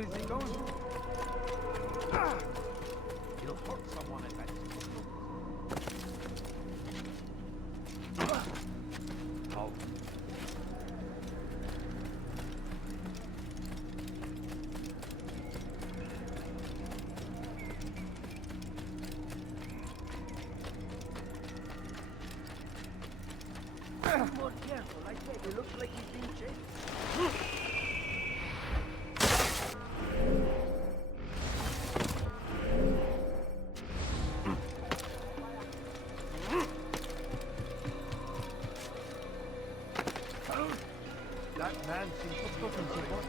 Where is he going? He'll hurt someone at that. Oh. More careful, I said. It looks like he's being chased. That man seems to be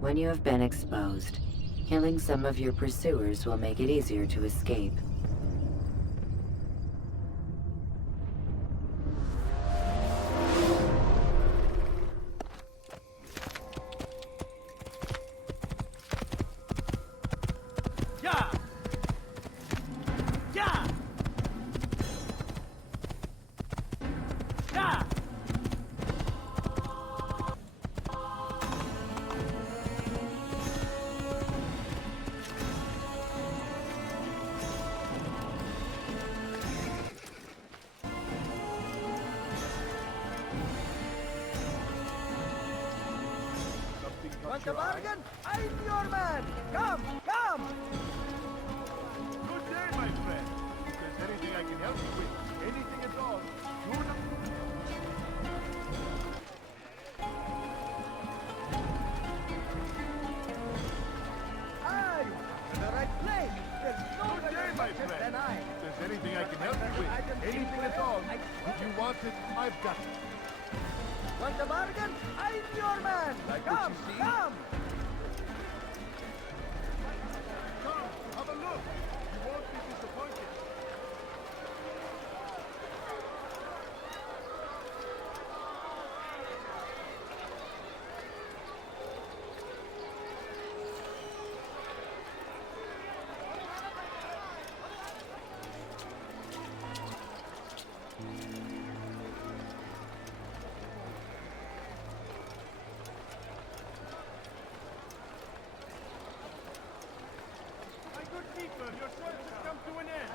When you have been exposed, killing some of your pursuers will make it easier to escape. Yeah! Yeah! Yeah! Want a bargain? I'm your man! Come! Come! Good day, my friend. If there's anything I can help you with, anything at all, do not... Ah, you in the right place. There's no Good day, my friend. than I. If there's anything I can help you with, anything at all, if you want it, I've got it. Want a bargain? I'm your man! Like what Come! you see? Come! Come, have a look. You won't be disappointed. My good people, your search has come to an end.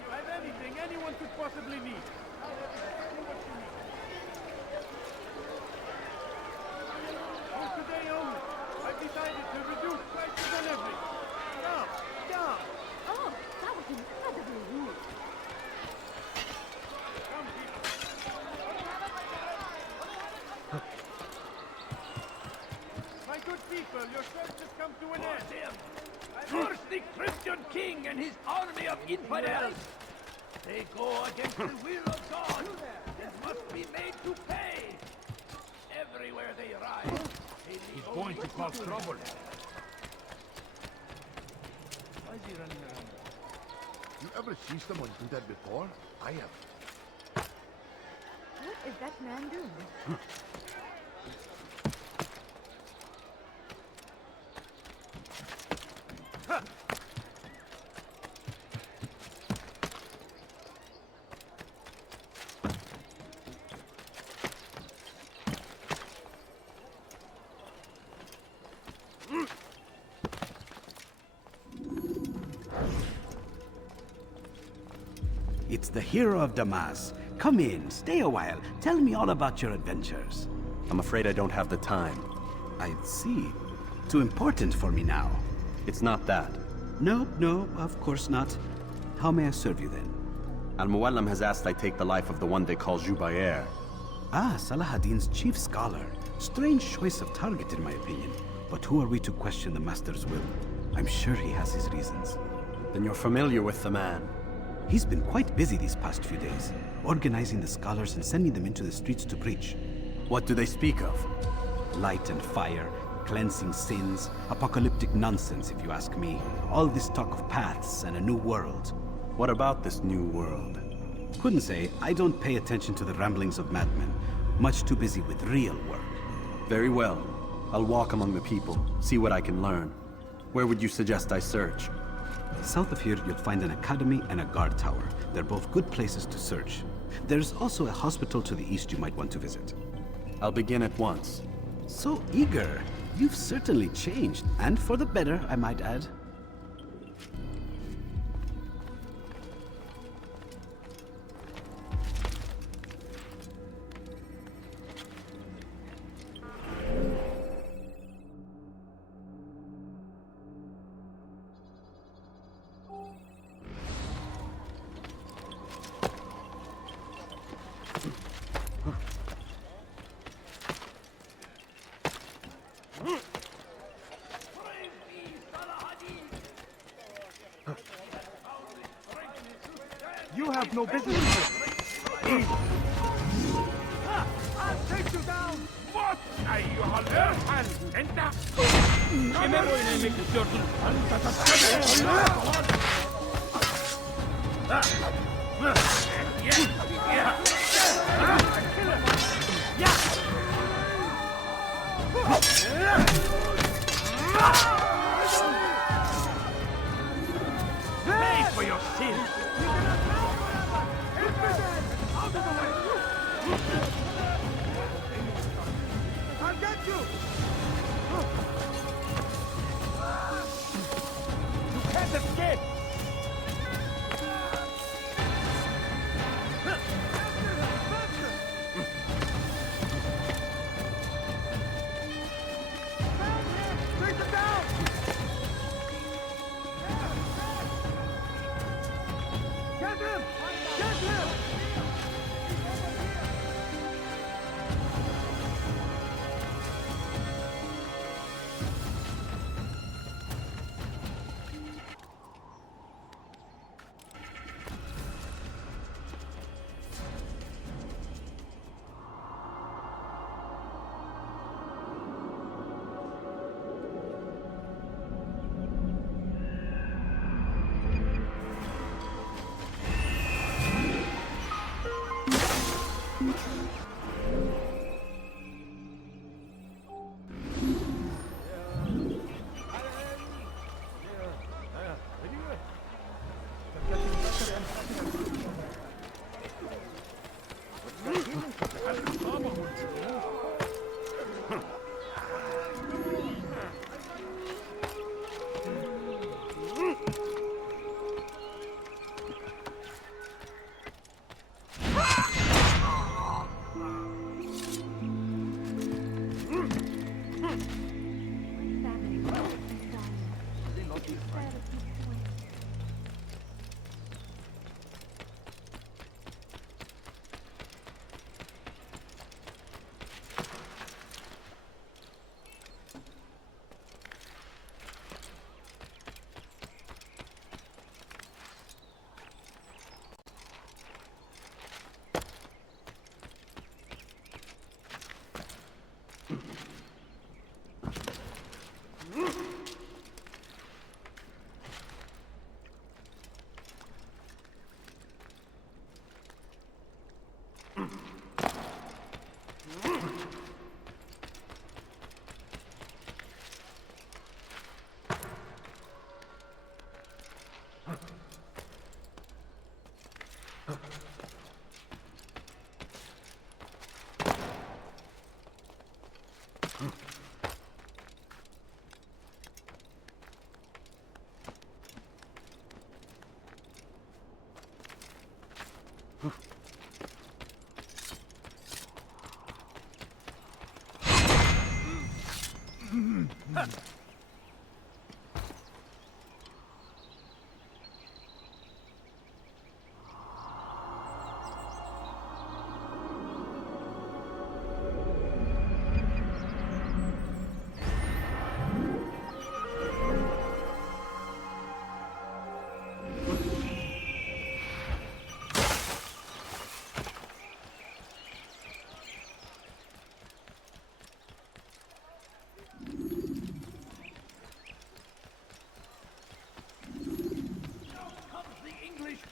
You have anything anyone could possibly need. I'll have exactly what you need. For today only, I've decided to reduce prices on everything. Come, come, Oh, that was incredibly rude. come people. My good people, your search has come to an end. Curse the Christian king and his army of infidels! They go against the will of God and must be made to pay! Everywhere they rise, he's Going to cause trouble. Why is he running around? You ever see someone do that before? I have. What is that man doing? It's the hero of Damas. Come in, stay a while. Tell me all about your adventures. I'm afraid I don't have the time. I see. too important for me now. It's not that. No, of course not. How may I serve you then? Al-Muallim has asked I take the life of the one they call Jubair. Ah, Salahadin's chief scholar. Strange choice of target in my opinion. But who are we to question the Master's will? I'm sure he has his reasons. Then you're familiar with the man. He's been quite busy these past few days, organizing the scholars and sending them into the streets to preach. What do they speak of? Light and fire, cleansing sins, apocalyptic nonsense if you ask me. All this talk of paths and a new world. What about this new world? Couldn't say. I don't pay attention to the ramblings of madmen. Much too busy with real work. Very well. I'll walk among the people, see what I can learn. Where would you suggest I search? South of here, you'll find an academy and a guard tower. They're both good places to search. There's also a hospital to the east you might want to visit. I'll begin at once. So eager. You've certainly changed, and for the better, I might add. You have no business here. I'll take you down! What? أيها الإرحل! أنت! كما وين يمكن Pay for your sins! I'll get you! You can't escape! Take them down! Get him! Get him!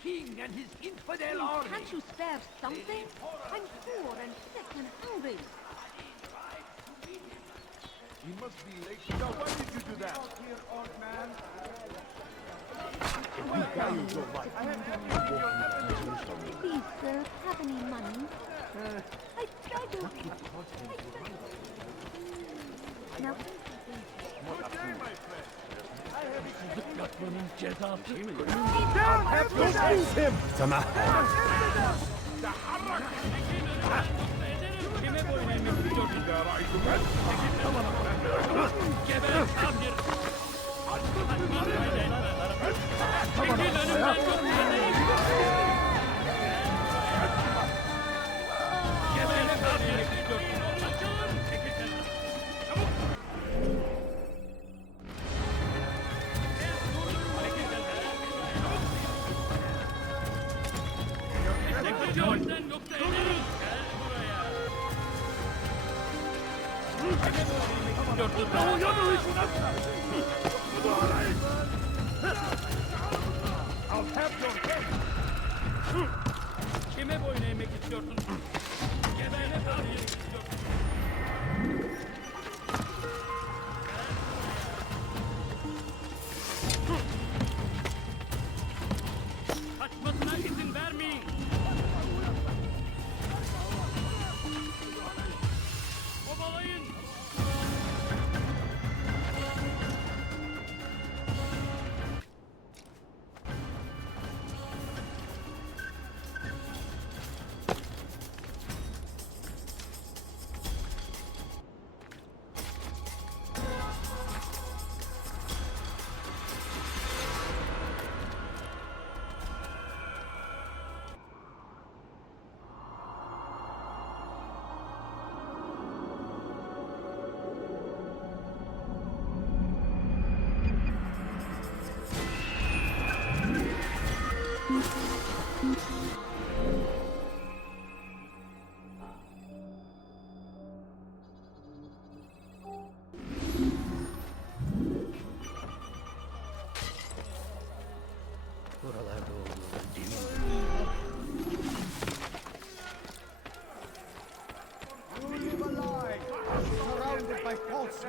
king and his infidel army. Can't you spare something? I'm poor and sick and hungry. He must be late. Now, why did you do that? Here, old man. Please, sir, have any money? I beg you. Now, Good day, my friend. I'll have your head. Kime boyun eğmek istiyorsun? Geberle tabi istiyorsun. Kaçmasına izin vermeyin. Kovalayın.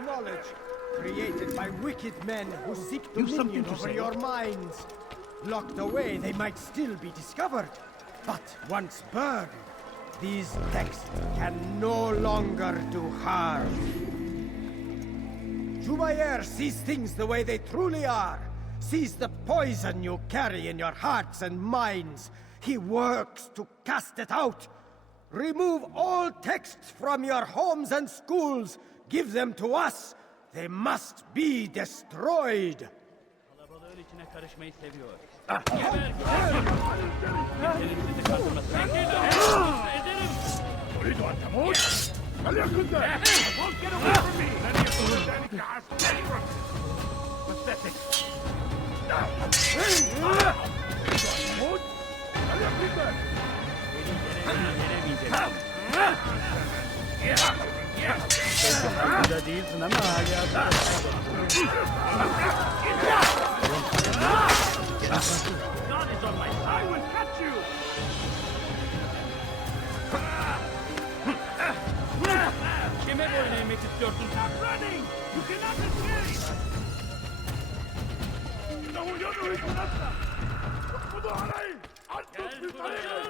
Knowledge created by wicked men who seek dominion over your minds. Locked away, they might still be discovered. But once burned, these texts can no longer do harm. Jubayer sees things the way they truly are. Sees the poison you carry in your hearts and minds. He works to cast it out. Remove all texts from your homes and schools. Give them to us. They must be destroyed. Kalabalığın içine karışmayı seviyor. Burada değilsin ama hala... God is on my side. I will catch you. Kime boyun eğmek istiyorsun? Stop running. You cannot escape. Gel buraya.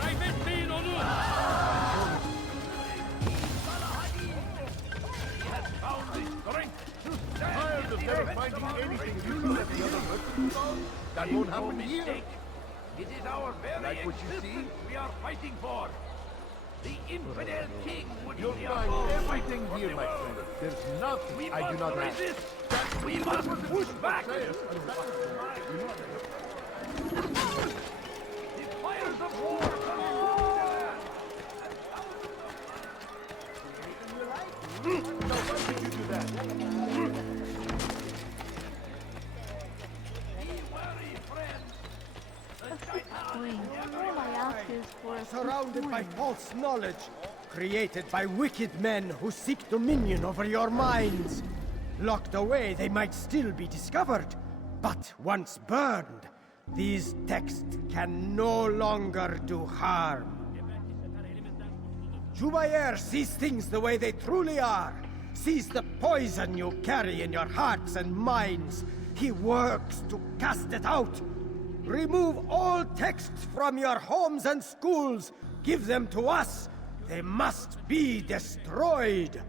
Kaybetmeyin onu. Tired of never finding anything useful at the other merchants? That won't happen here. It is our very Like what you existence see? we are fighting for. The infidel king would You'll be find above everything my here, my world. friend. There's nothing We I do must not have. resist. We must push back. The fires of war come on. Now, why did you do that? Be wary, friends. Please, all I ask is for a Surrounded by coin. false knowledge, created by wicked men who seek dominion over your minds. Locked away, they might still be discovered, but once burned, these texts can no longer do harm. Jubayer sees things the way they truly are, sees the poison you carry in your hearts and minds. He works to cast it out. Remove all texts from your homes and schools. Give them to us. They must be destroyed.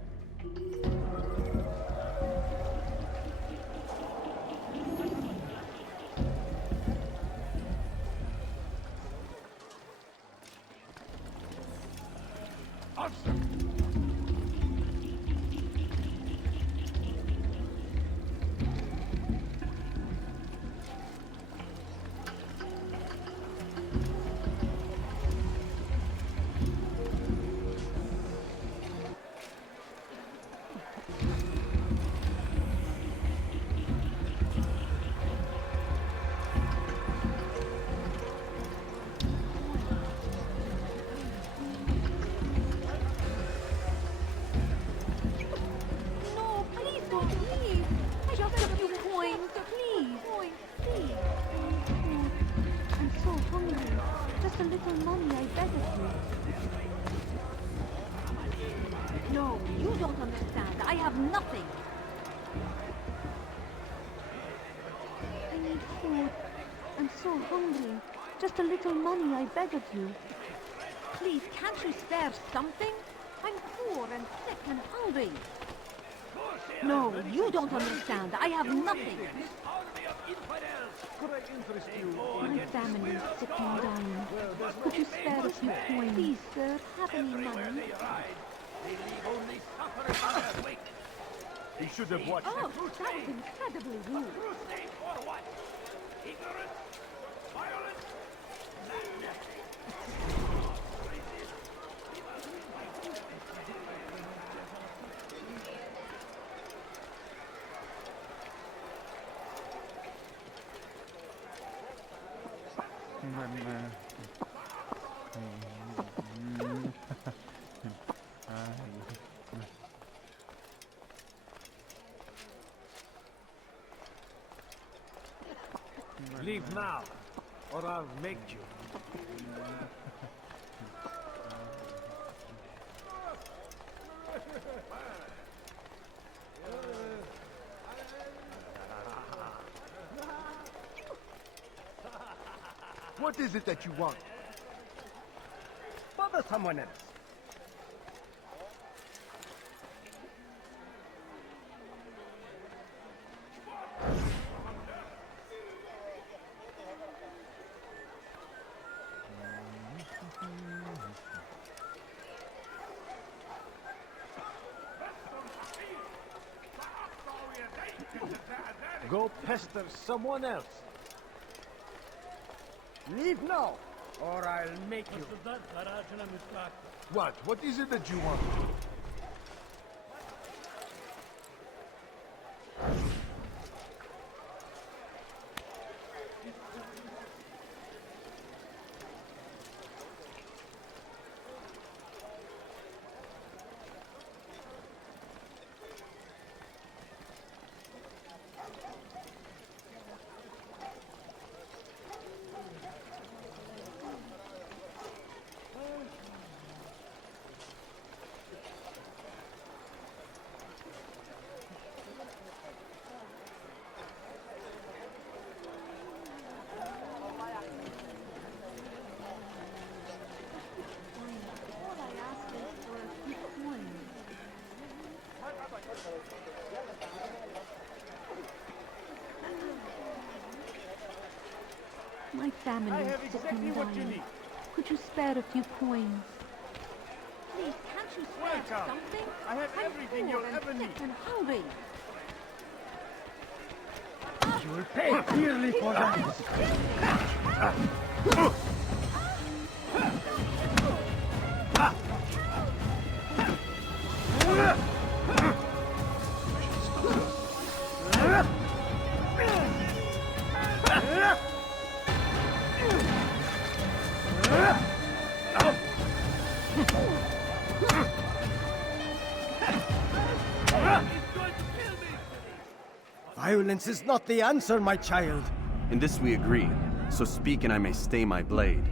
No, please don't leave. Just a few coins, please. Please. Oh, I'm so hungry. Just a little money, I beg of you. No, you don't understand. I have nothing. I need food. I'm so hungry. Just a little money, I beg of you. Please, can't you spare something? I'm poor and sick and hungry. No, you don't understand. I have nothing. Army of infidels. Could I interest you? My family is sick and dying. Could you spare a few coins? Please, sir, have any Everywhere money? they ride, they leave only suffering in their wake. You should have watched. Oh, that was incredibly rude. Crusade for what? Ignorance? Violence? Madness? Leave now, or I'll make you. What is it that you want? Bother someone else. Go pester someone else. Leave now, or I'll make you. What? What is it that you want? All I ask is for a few coins. My family I is have sick exactly and what you dying. need. Could you spare a few coins? you spare Welcome. something? I have I'm everything poor you'll and ever sick need. and hungry. You will pay dearly for that. Violence is not the answer, my child. In this we agree, so speak and I may stay my blade.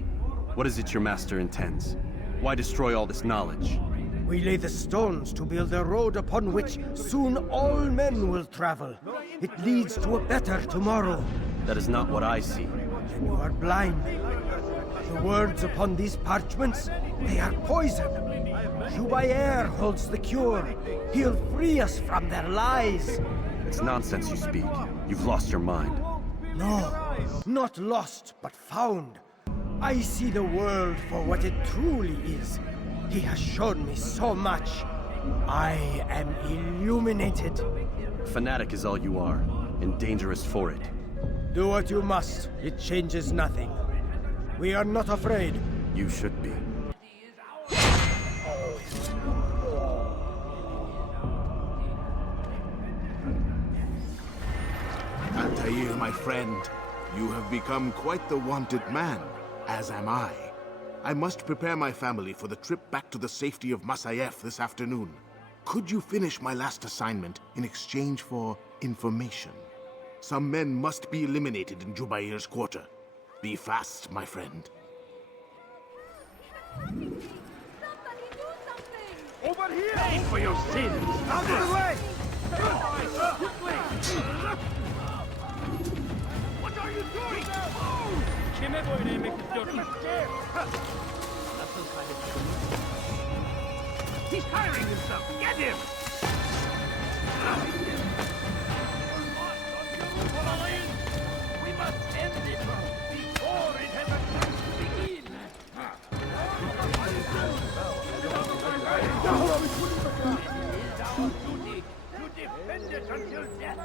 What is it your master intends? Why destroy all this knowledge? We lay the stones to build a road upon which soon all men will travel. It leads to a better tomorrow. That is not what I see. Then you are blind. The words upon these parchments, they are poison. Ubisoft holds the cure. He'll free us from their lies. It's nonsense you speak. You've lost your mind. No, not lost, but found. I see the world for what it truly is. He has shown me so much. I am illuminated. Fanatic is all you are, and dangerous for it. Do what you must. It changes nothing. We are not afraid. You should be. Altaïr, my friend, you have become quite the wanted man, as am I. I must prepare my family for the trip back to the safety of Masayef this afternoon. Could you finish my last assignment in exchange for information? Some men must be eliminated in Jubair's quarter. Be fast, my friend. Somebody do something! Over here! Pay for your sins! Out of the way! What are you doing? He's hiring himself! Get him! We must end it before it has a chance to begin. It is our duty to defend it until death.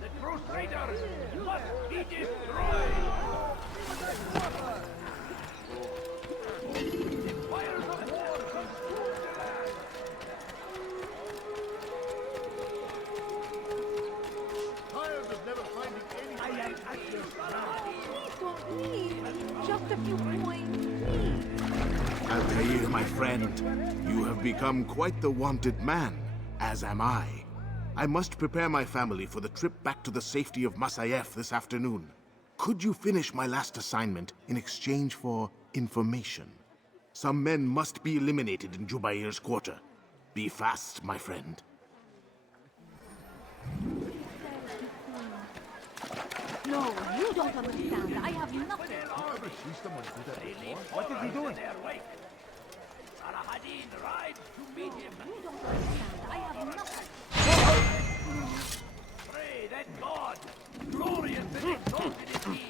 The Crusaders must be destroyed. The fires of war consume the land. Tired of never finding anything. I am at your Please don't leave. Just a few coins, please. Altaïr, my friend, you have become quite the wanted man, as am I. I must prepare my family for the trip back to the safety of Masayef this afternoon. Could you finish my last assignment in exchange for information? Some men must be eliminated in Jubair's quarter. Be fast, my friend. No, you don't understand. I have nothing. What is he doing? Salahadin rides to meet him. You don't understand. I have nothing. Pray that God, glorious and exalted is he,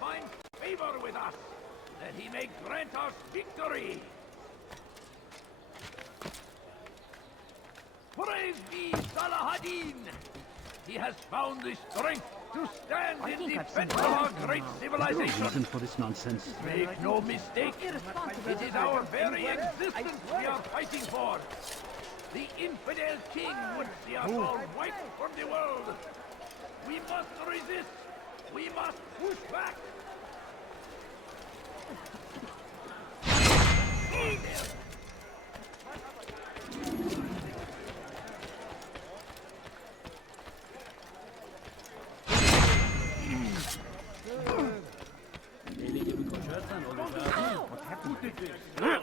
find favor with us, that he may grant us victory. Praise be Salahadin! He has found the strength to stand in defense of our great civilization. For this nonsense. Make no mistake, it is our very existence we are fighting for. The infidel king would see us all wiped from the world. We must resist. We must push back.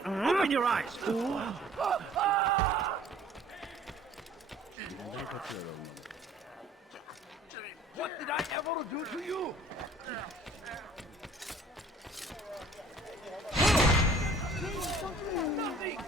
Open your eyes, fool! What did I ever do to you? Nothing!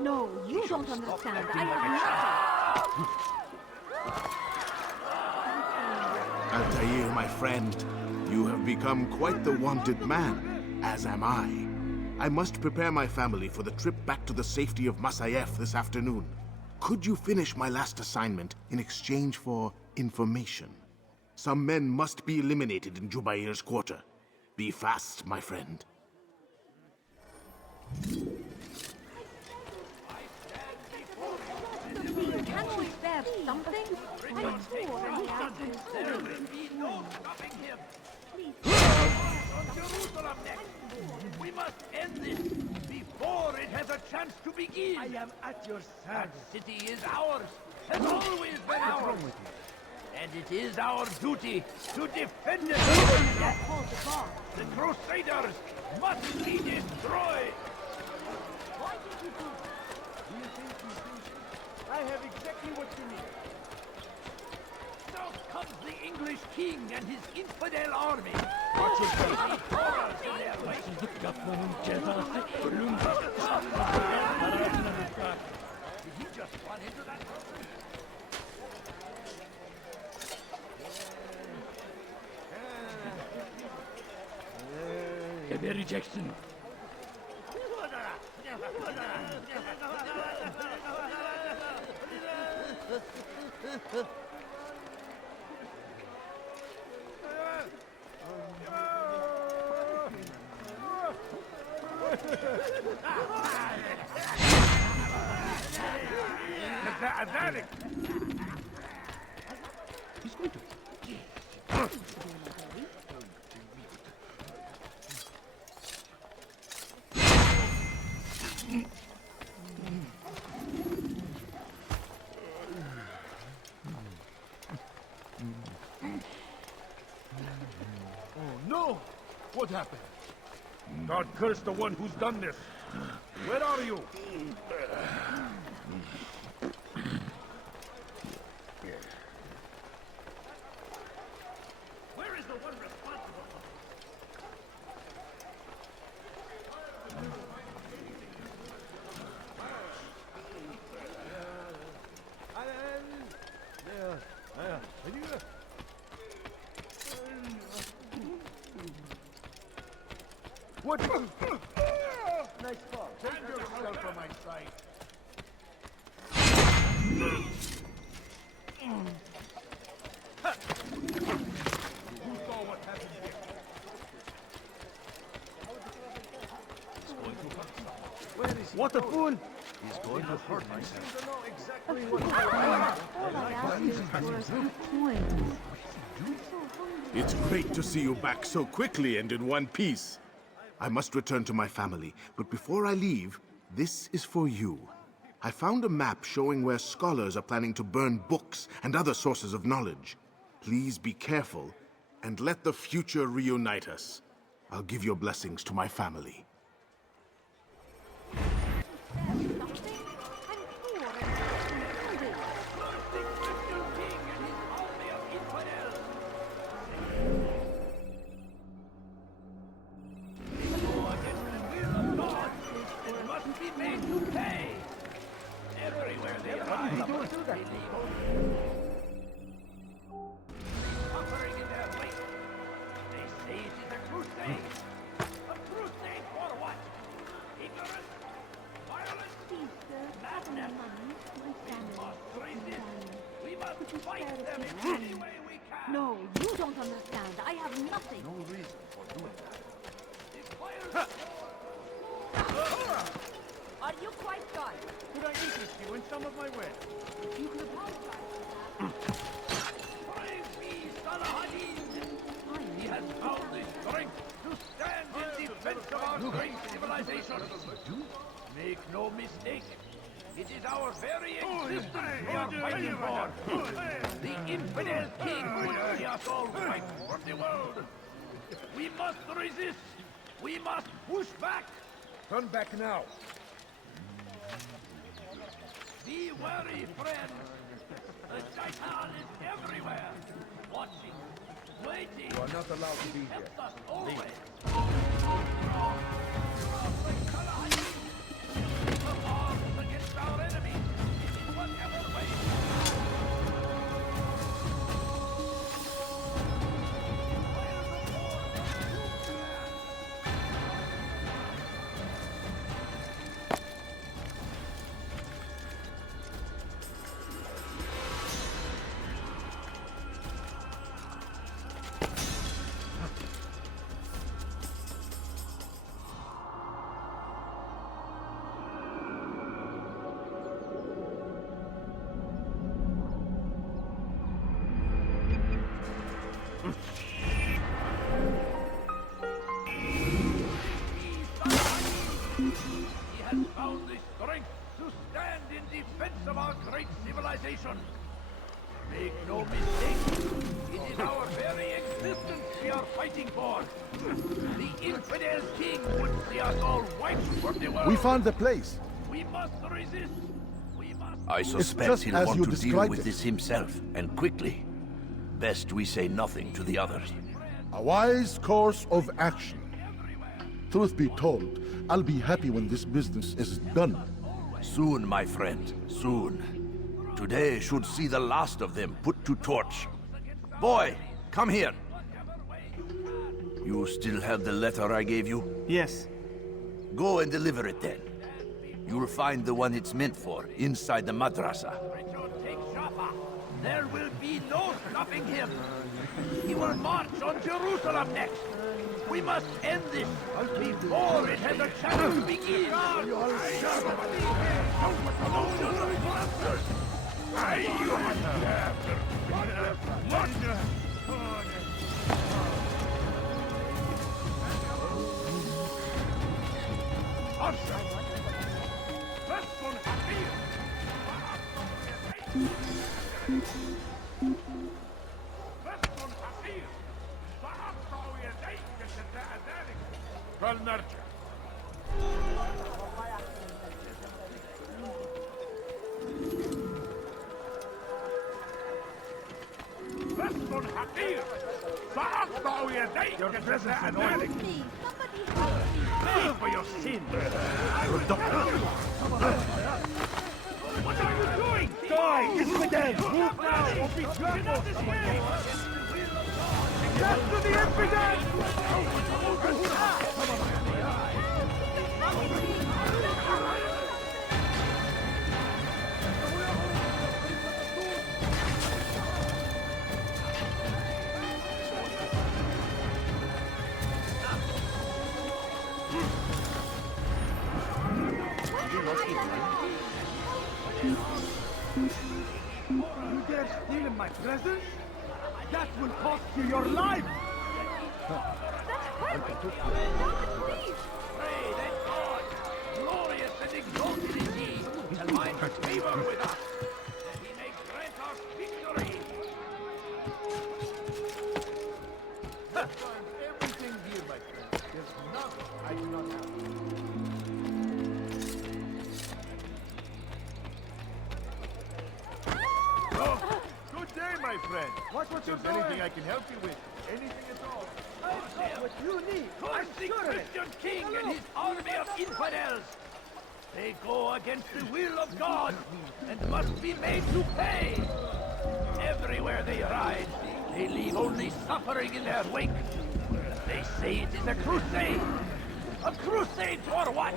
No, you don't understand. I have nothing. Altaïr, my friend, you have become quite the wanted man, as am I. I must prepare my family for the trip back to the safety of Masayef this afternoon. Could you finish my last assignment in exchange for information? Some men must be eliminated in Jubair's quarter. Be fast, my friend. Can't we spare something? I'm poor and have been There will be no stopping him. On Jerusalem next. We must end this before it has a chance to begin. I am at your side. That city is ours. Has always been ours. And it is our duty to defend it. The Crusaders must be destroyed. Why did you do that? Do you think I have exactly what you need. Now comes the English king and his infidel army. Watch it, baby. Horrors in their wake. Did he just run into that person? Heavy rejection. He's going to. Oh no! What happened? God curse the one who's done this. Where are you? Where is the one responsible? What? Nice fall. Take yourself from my sight. Who saw what happened here? He's going to hurt someone. Where is he? What a fool! He's going to hurt myself. I don't know exactly what all I ask is for a few coins. It's great to see you back so quickly and in one piece. I must return to my family, but before I leave, this is for you. I found a map showing where scholars are planning to burn books and other sources of knowledge. Please be careful, and let the future reunite us. I'll give your blessings to my family. Suffering in their wake. They say it is a crusade. A crusade for you in some of my wares. Praise be Salahadin! He has found the strength to stand in defense of our great civilization. Make no mistake, it is our very existence we are fighting for. The infidel king would see us all fight for the world. We must resist. We must push back. Turn back now. Be wary, friends. The Shaitan is everywhere. Watching, waiting. You are not allowed to be here. Help us always. The arms against our enemies. In whatever way. Found the strength to stand in defense of our great civilization. Make no mistake, it is our very existence we are fighting for. The infidel king would see us all wiped from the world. We found the place. We must resist. We must. I suspect just he'll as want you to deal described with it. this himself, and quickly. Best we say nothing to the others. A wise course of action. Truth be told, I'll be happy when this business is done. Soon, my friend, soon. Today should see the last of them put to torch. Boy, come here. You still have the letter I gave you? Yes. Go and deliver it then. You'll find the one it's meant for inside the madrasa. Take Jaffa. There will be no stopping him. He will march on Jerusalem next. We must end this before it has a chance to begin. فلنرجع. رسم حقير سأقطع يديك كذلك. Please, somebody help me. Pay for your sin. What are you doing? Die! Infidel! Move now or be trampled! Death to the infidel! You dare steal in my presence? That will cost you your life! That's perfect. Stop it, please. Pray that God, glorious and exalted is he, shall find favor with us, that he may grant us victory. Everything here, my friend. There's nothing I do not have. Oh, good day, my friend. What was your anything I can help you with? Anything at all? What you need? Curse the Christian king and his army of infidels. They go against the will of God and must be made to pay. Everywhere they ride, they leave only suffering in their wake. They say it is a crusade. A crusade for what?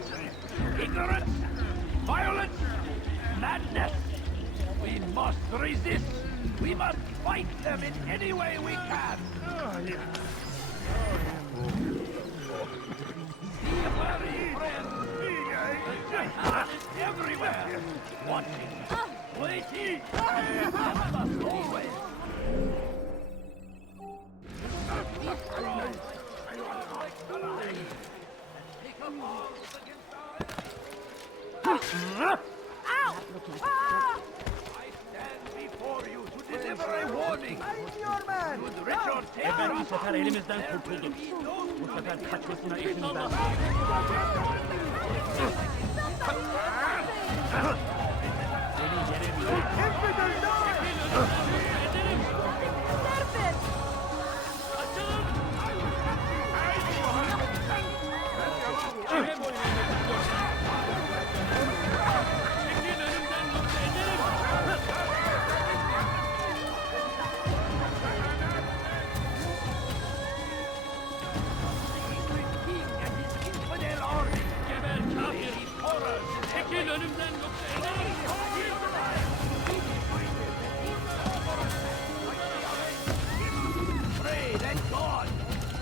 Ignorance? Violence? Madness? We must resist. We must fight them in any way we can. Be wary, friends. Everywhere! Watching, waiting, always! Destroy! Take up arms against our... Ow! I stand before you to deliver a warning! I'm your man! Should Richard take us, there will be no... Pray that God,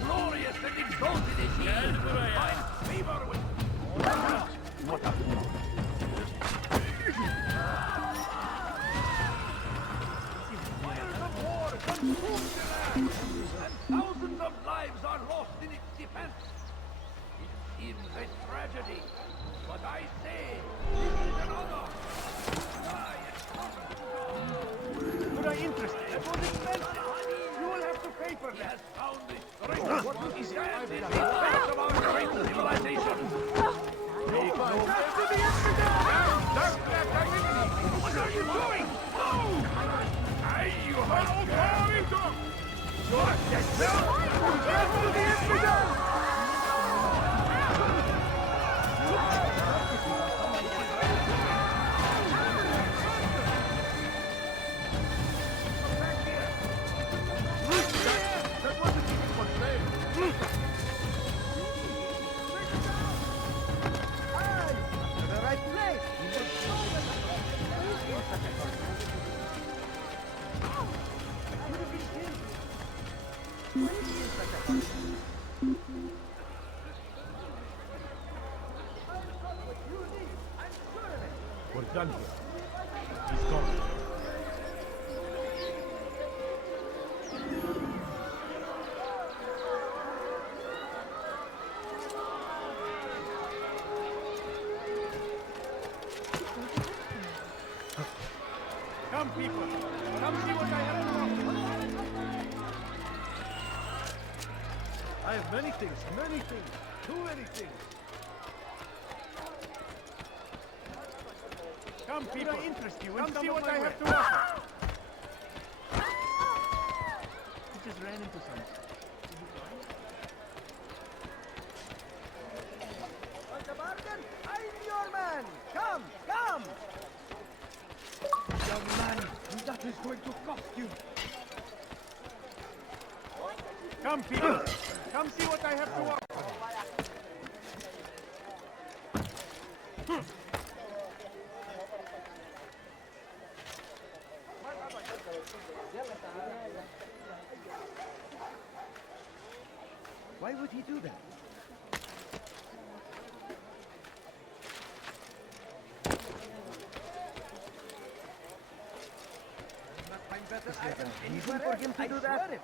glorious and exalted is He, find favor with... What a... Fires of war consume the land, and thousands of lives are lost in its defense. It seems a tragedy, but I say, this is an honor. Could I interest you? That was expensive. You will have to pay for that. What is that? This is part of our great civilization. Take no... What are you doing? No! You have authority! What? Get to the infidel! We're done here. He's gone. Come, people. Come see what I have to offer. I have many things. Too many things. Come, people. I interest you in Come see what I have to offer. He just ran into something. Want a bargain? I'm your man! Come! Young man, that is going to cost you. Come, people. Come see what I have to offer. Why would he do that? Anything for him to do that?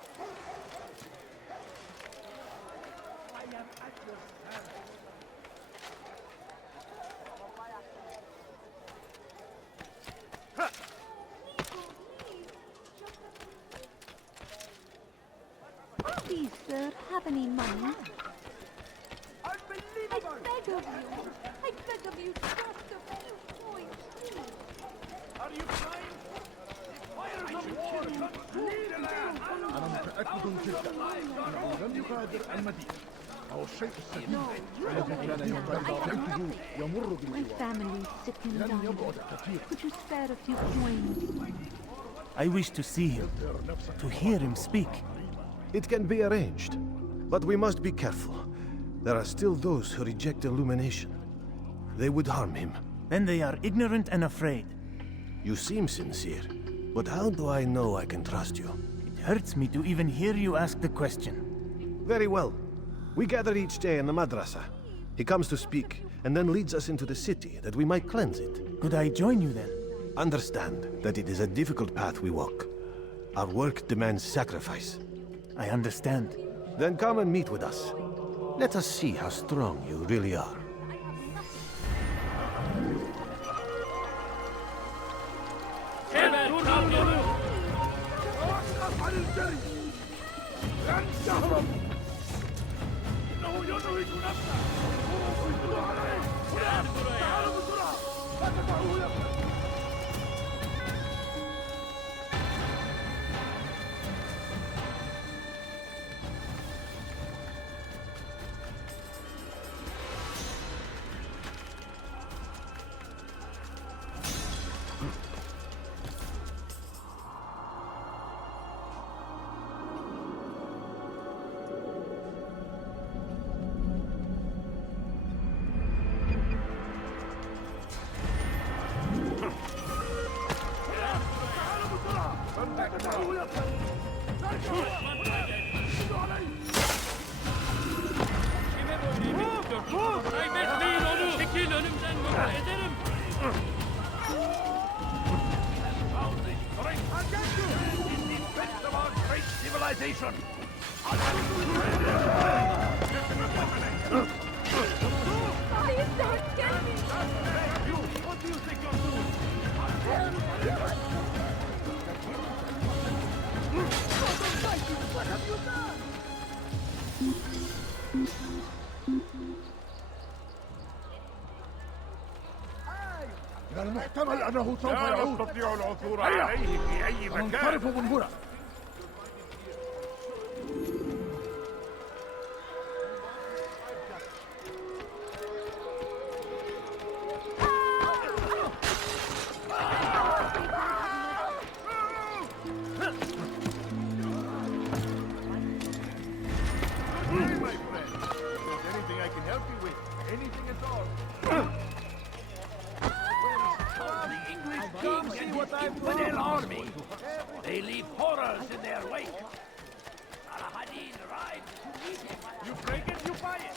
Please, sir, have any money? Unbelievable! I beg of you, just a few points, please. Are you blind? Fires of war consume the land! أنا متأكد جدا أنه لم يغادر المدينة أو الشيء السليم الذي كان يمر يمر My بالجوار family's sick and لن dying. يبعد كثير. Could you spare a few coins? I wish to see him, to hear him speak. It can be arranged, but we must be careful. There are still those who reject illumination. They would harm him. Then they are ignorant and afraid. You seem sincere, but how do I know I can trust you? It hurts me to even hear you ask the question. Very well. We gather each day in the madrasa. He comes to speak, and then leads us into the city, that we might cleanse it. Could I join you then? Understand that it is a difficult path we walk. Our work demands sacrifice. I understand. Then come and meet with us. Let us see how strong you really are. Civilization! Please don't get me! What do you think you're doing? What have you done? من المحتمل أنه سوف لا يعود. نستطيع العثور عليه في أي مكان. ننصرف من هنا. My friend, if there's anything I can help you with, anything at all. The English king and his infidel army. They leave horrors in their wake. Saladin rides to meet him. You break it, you buy it.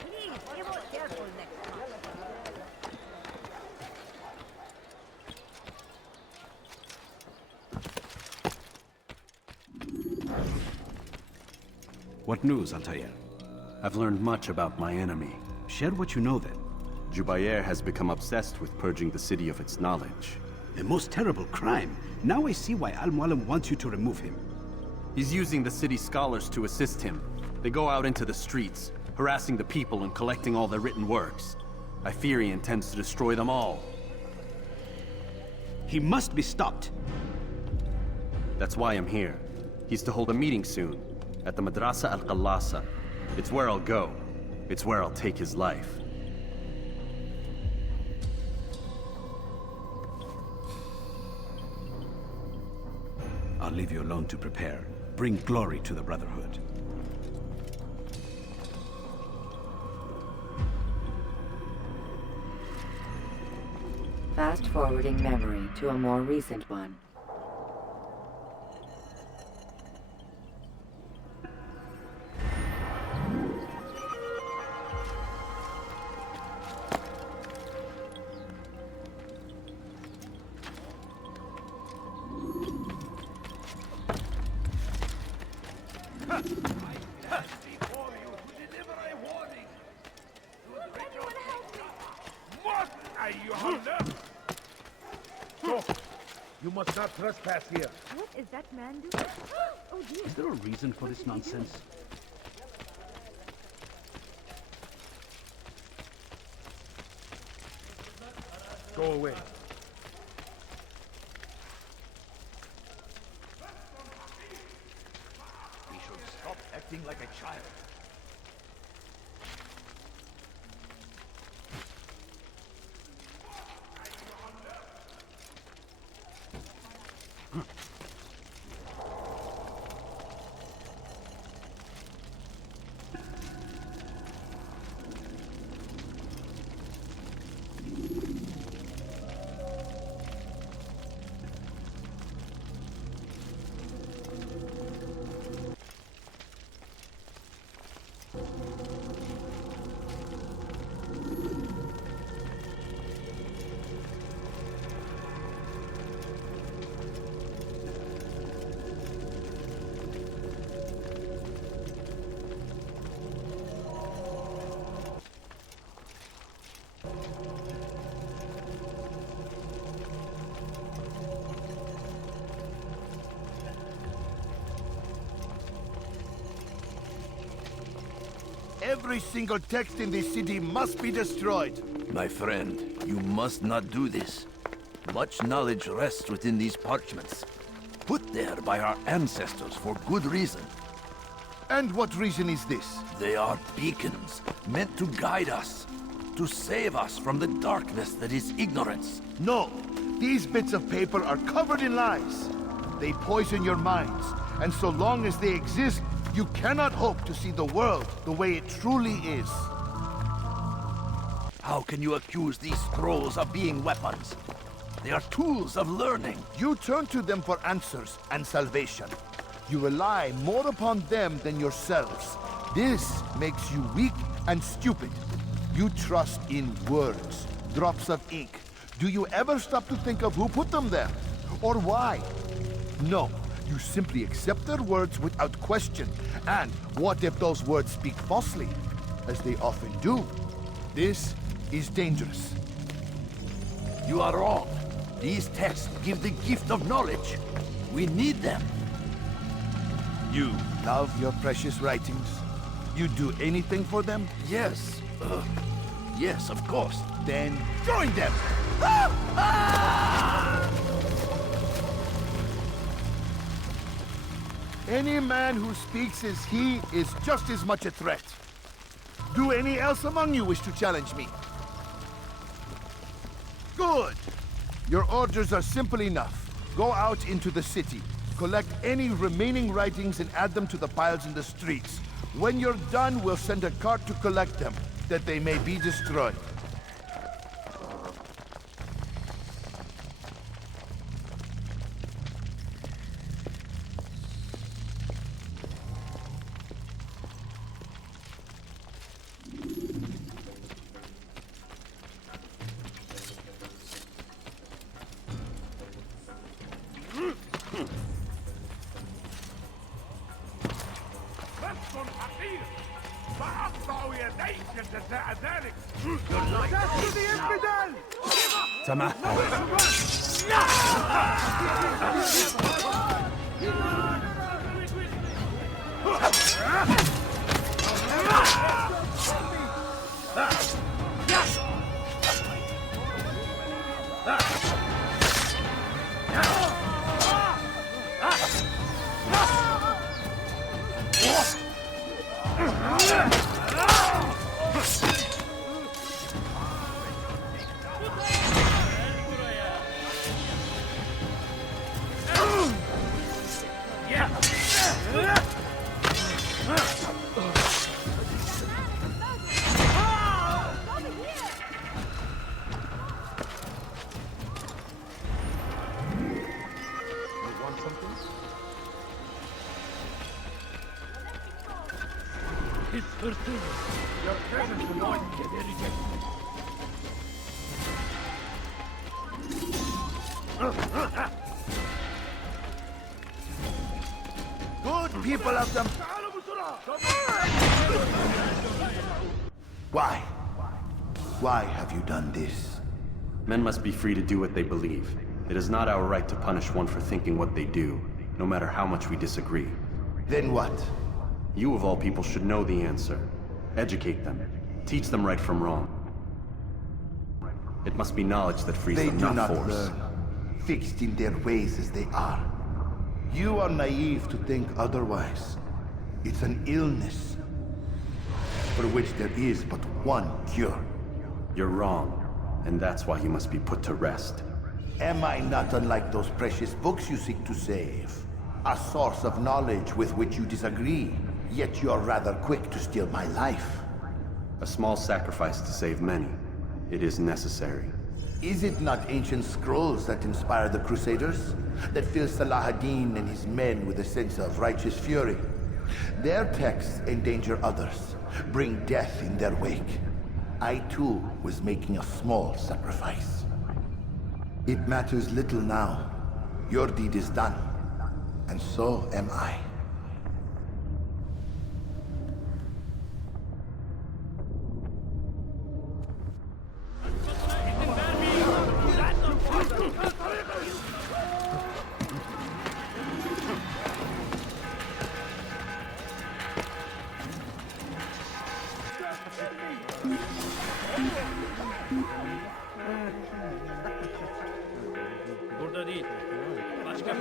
Please, be more careful next time. What news, Altaïr? I've learned much about my enemy. Share what you know then. Jubair has become obsessed with purging the city of its knowledge. A most terrible crime. Now I see why Al-Mualim wants you to remove him. He's using the city scholars to assist him. They go out into the streets, harassing the people and collecting all their written works. I fear he intends to destroy them all. He must be stopped. That's why I'm here. He's to hold a meeting soon, at the Madrasa al-Qallasa. It's where I'll go. It's where I'll take his life. I'll leave you alone to prepare. Bring glory to the Brotherhood. Fast-forwarding memory to a more recent one. You must not trespass here. What is that man doing? Oh dear. Is there a reason for this nonsense? Go away. We should stop acting like a child. Every single text in this city must be destroyed. My friend, you must not do this. Much knowledge rests within these parchments, put there by our ancestors for good reason. And what reason is this? They are beacons, meant to guide us, to save us from the darkness that is ignorance. No, these bits of paper are covered in lies. They poison your minds, and so long as they exist, you cannot hope to see the world the way it truly is. How can you accuse these scrolls of being weapons? They are tools of learning. You turn to them for answers and salvation. You rely more upon them than yourselves. This makes you weak and stupid. You trust in words, drops of ink. Do you ever stop to think of who put them there? Or why? No, you simply accept their words without question. And what if those words speak falsely? As they often do. This is dangerous. You are wrong. These texts give the gift of knowledge. We need them. You love your precious writings? You do anything for them? Yes. Yes, of course. Then join them! Any man who speaks as he is just as much a threat. Do any else among you wish to challenge me? Good! Your orders are simple enough. Go out into the city, collect any remaining writings and add them to the piles in the streets. When you're done, we'll send a cart to collect them, that they may be destroyed. Your presence annoys me very Good people of them. Why? Why have you done this? Men must be free to do what they believe. It is not our right to punish one for thinking what they do, no matter how much we disagree. Then what? You of all people should know the answer. Educate them. Teach them right from wrong. It must be knowledge that frees them, not force. They do not learn, fixed in their ways as they are. You are naive to think otherwise. It's an illness, for which there is but one cure. You're wrong, and that's why you must be put to rest. Am I not unlike those precious books you seek to save? A source of knowledge with which you disagree, yet you're rather quick to steal my life. A small sacrifice to save many. It is necessary. Is it not ancient scrolls that inspire the Crusaders? That fill Salah ad-Din and his men with a sense of righteous fury? Their texts endanger others, bring death in their wake. I too was making a small sacrifice. It matters little now. Your deed is done, and so am I.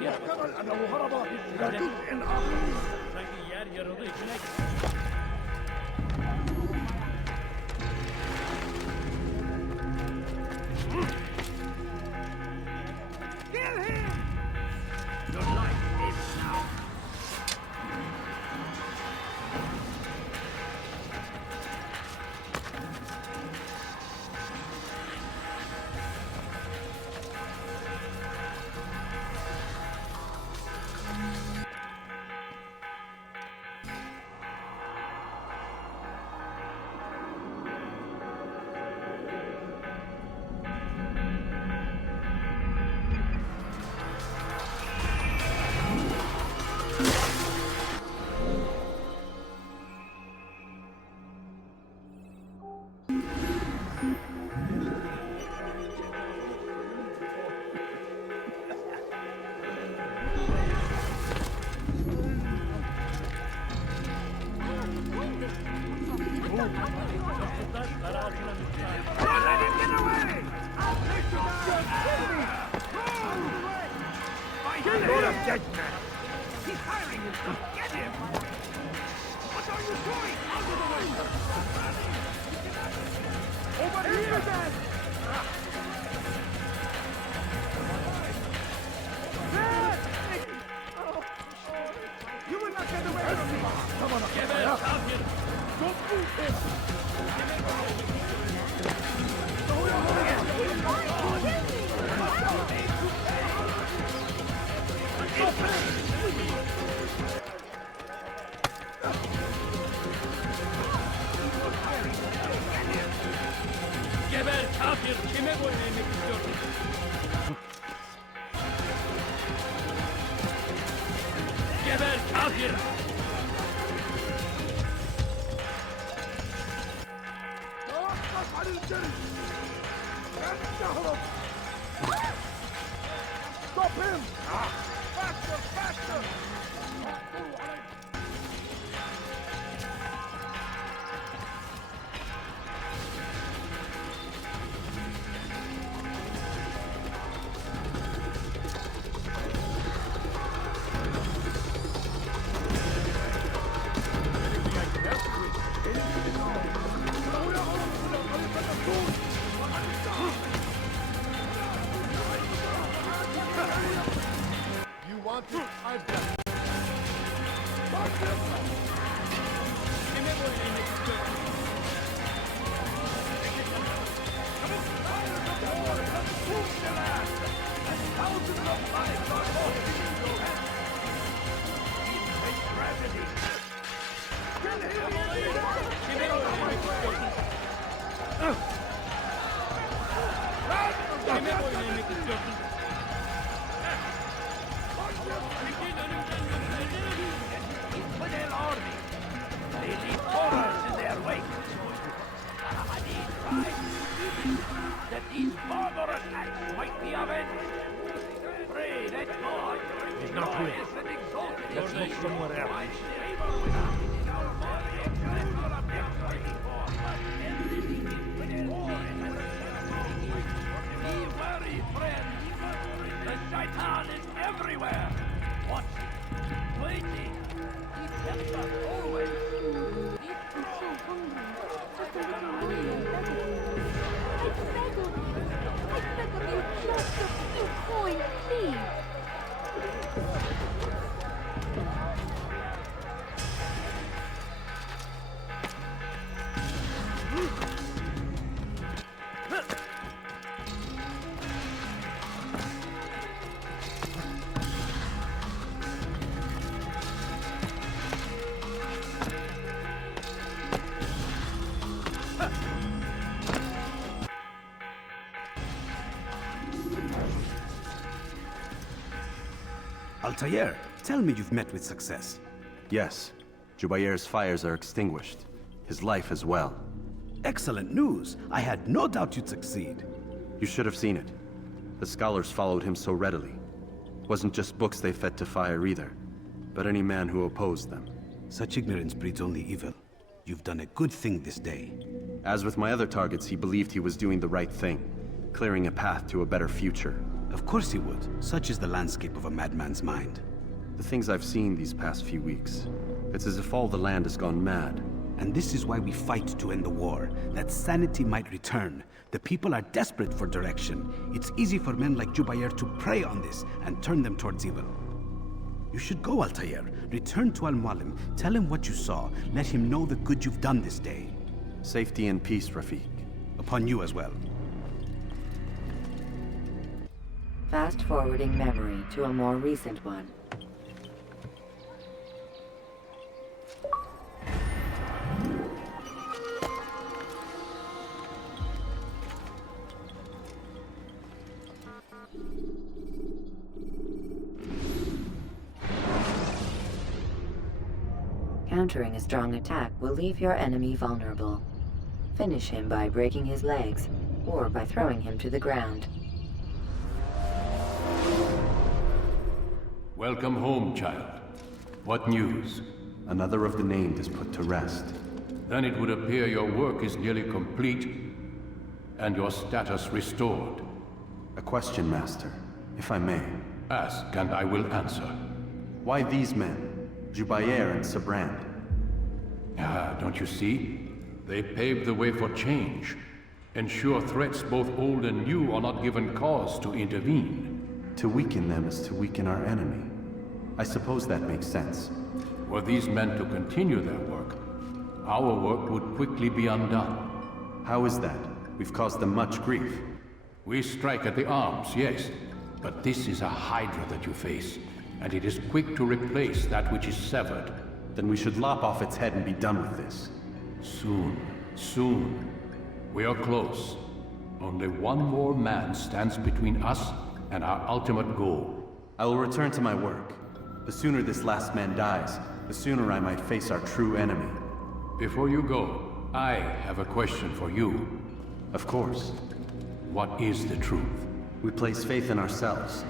يحتمل أنه هرب إلى جزء آخر. Kill him! Your life is now. Altaïr, tell me you've met with success. Yes. Jubayr's fires are extinguished. His life as well. Excellent news. I had no doubt you'd succeed. You should have seen it. The scholars followed him so readily. Wasn't just books they fed to fire either, but any man who opposed them. Such ignorance breeds only evil. You've done a good thing this day. As with my other targets, he believed he was doing the right thing, clearing a path to a better future. Of course he would. Such is the landscape of a madman's mind. The things I've seen these past few weeks, it's as if all the land has gone mad. And this is why we fight to end the war, that sanity might return. The people are desperate for direction. It's easy for men like Jubair to prey on this and turn them towards evil. You should go, Altaïr. Return to Al-Mualim. Tell him what you saw. Let him know the good you've done this day. Safety and peace, Rafiq. Upon you as well. Fast-forwarding memory to a more recent one. Countering a strong attack will leave your enemy vulnerable. Finish him by breaking his legs, or by throwing him to the ground. Welcome home, child. What news? Another of the named is put to rest. Then it would appear your work is nearly complete, and your status restored. A question, Master, if I may. Ask, and I will answer. Why these men? Jubair and Sabrand. Ah, don't you see? They paved the way for change. Ensure threats both old and new are not given cause to intervene. To weaken them is to weaken our enemy. I suppose that makes sense. Were these men to continue their work, our work would quickly be undone. How is that? We've caused them much grief. We strike at the arms, yes. But this is a hydra that you face, and it is quick to replace that which is severed. Then we should lop off its head and be done with this. Soon, soon. We are close. Only one more man stands between us and our ultimate goal. I will return to my work. The sooner this last man dies, the sooner I might face our true enemy. Before you go, I have a question for you. Of course. What is the truth? We place faith in ourselves.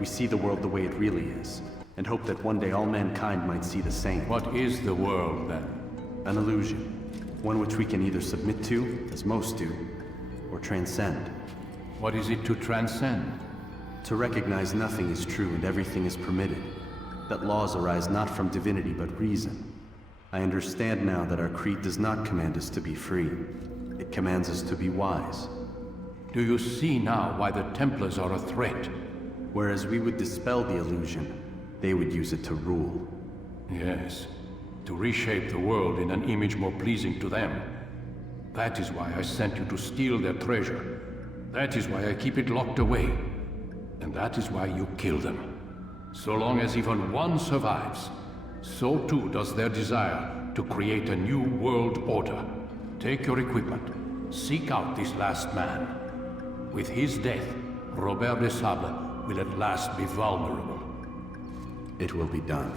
We see the world the way it really is, and hope that one day all mankind might see the same. What is the world, then? An illusion. One which we can either submit to, as most do, or transcend. What is it to transcend? To recognize nothing is true and everything is permitted. That laws arise not from divinity but reason. I understand now that our creed does not command us to be free. It commands us to be wise. Do you see now why the Templars are a threat? Whereas we would dispel the illusion, they would use it to rule. Yes, to reshape the world in an image more pleasing to them. That is why I sent you to steal their treasure. That is why I keep it locked away. And that is why you kill them. So long as even one survives, so too does their desire to create a new world order. Take your equipment. Seek out this last man. With his death, Robert de Sable will at last be vulnerable. It will be done.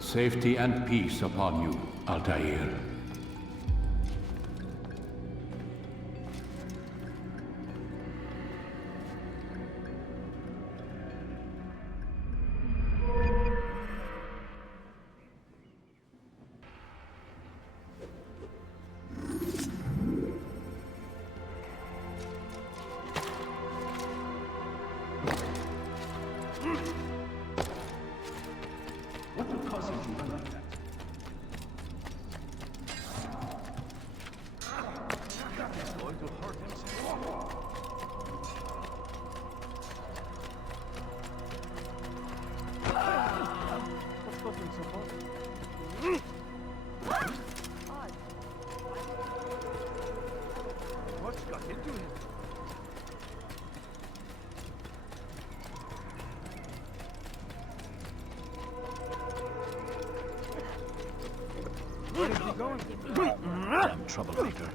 Safety and peace upon you, Altaïr. Troublemaker.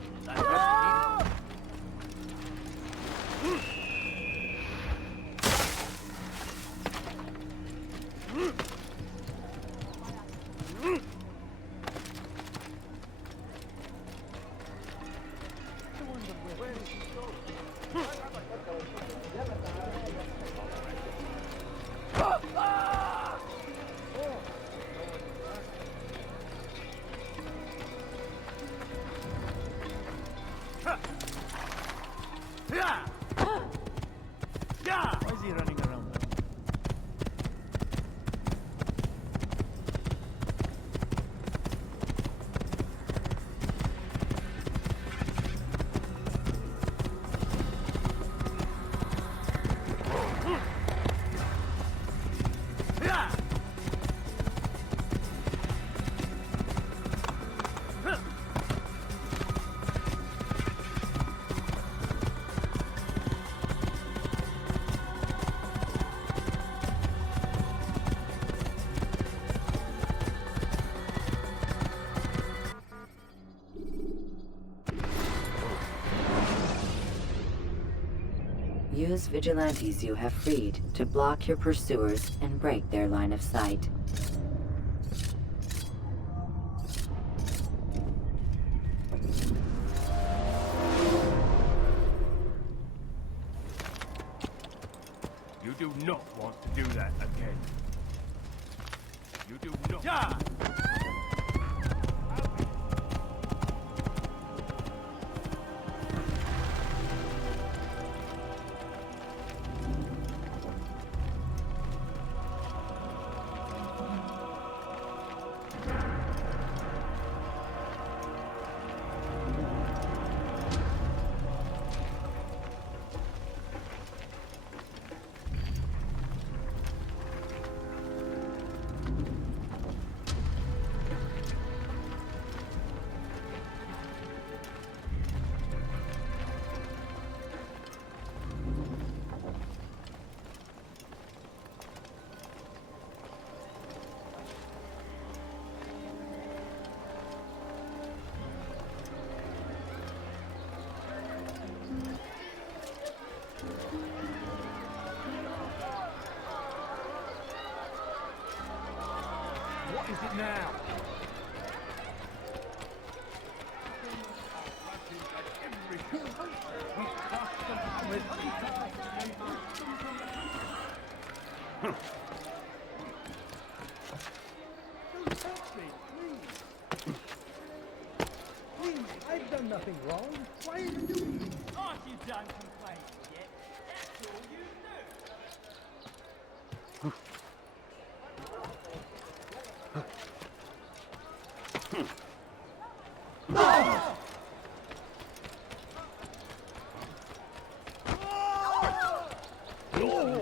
Use vigilantes you have freed to block your pursuers and break their line of sight. You do not want to do that again. You do not. Yeah! What is it now? Please, I've done nothing wrong. Why are you doing this? Aren't you done complaining yet? That's all you do.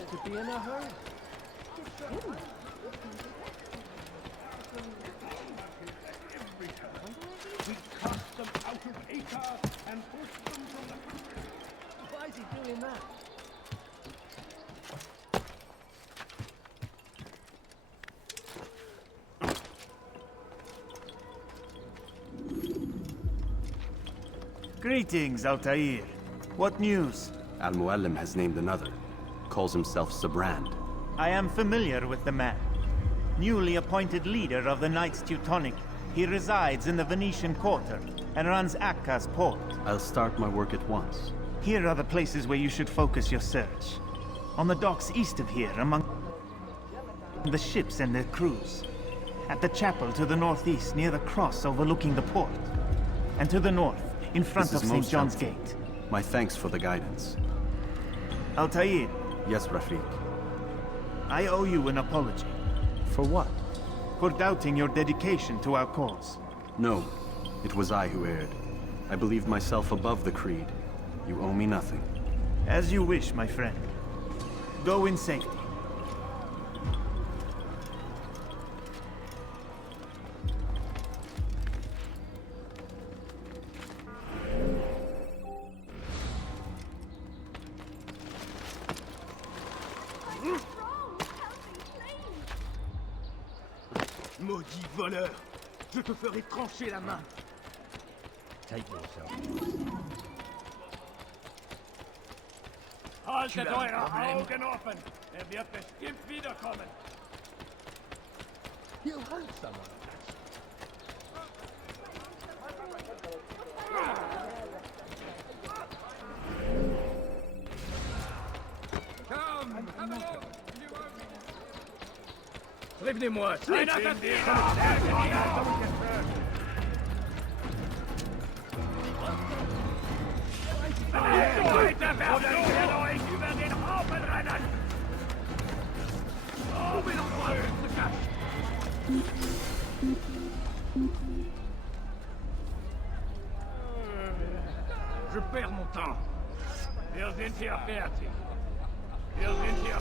To be in a hurry. We cast them out of Acre and pushed them from the country. Why is he doing that? Greetings, Altaïr. What news? Al-Muallim has named another. Calls himself Sabrand. I am familiar with the man. Newly appointed leader of the Knights Teutonic, he resides in the Venetian Quarter and runs Akka's port. I'll start my work at once. Here are the places where you should focus your search. On the docks east of here, among the ships and their crews. At the chapel to the northeast, near the cross overlooking the port. And to the north, in front of St. John's Gate. My thanks for the guidance. Altaïr. Yes, Rafiq. I owe you an apology. For what? For doubting your dedication to our cause. No, it was I who erred. I believed myself above the creed. You owe me nothing. As you wish, my friend. Go in safety. Maudit voleur! Je te ferai trancher la main! Take yourself. Halte eure Augen offen! Wird bestimmt wiederkommen! He'll hurt someone. Prévenez-moi! Un Leute werden euch über den Haufen rennen! Oh, mais l'endroit se cache! Je perds mon temps. Wir sind hier fertig. Wir sind hier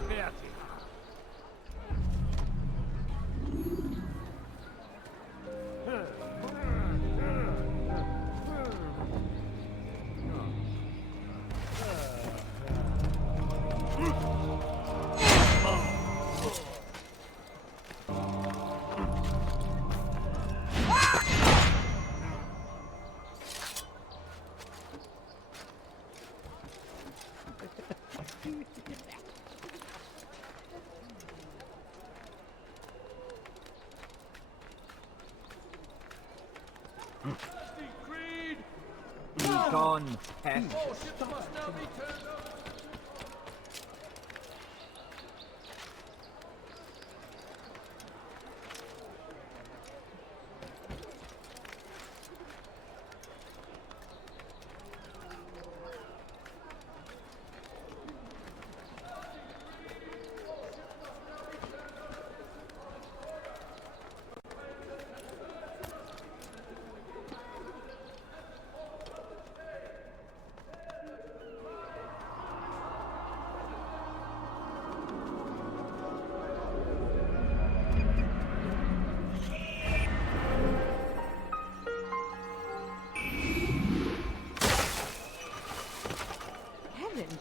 Gone, pest. All ships must now be turned over.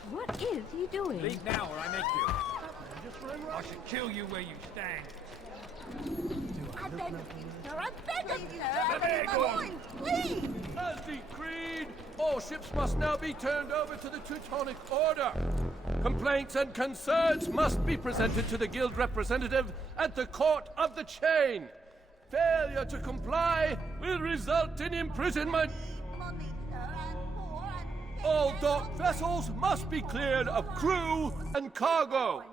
What is he doing? Leave now or I make you. I should kill you where you stand. I beg of you, sir. I beg of you, sir. My coins, please. As decreed, all ships must now be turned over to the Teutonic Order. Complaints and concerns must be presented to the guild representative at the Court of the Chain. Failure to comply will result in imprisonment. All docked vessels must be cleared of crew and cargo.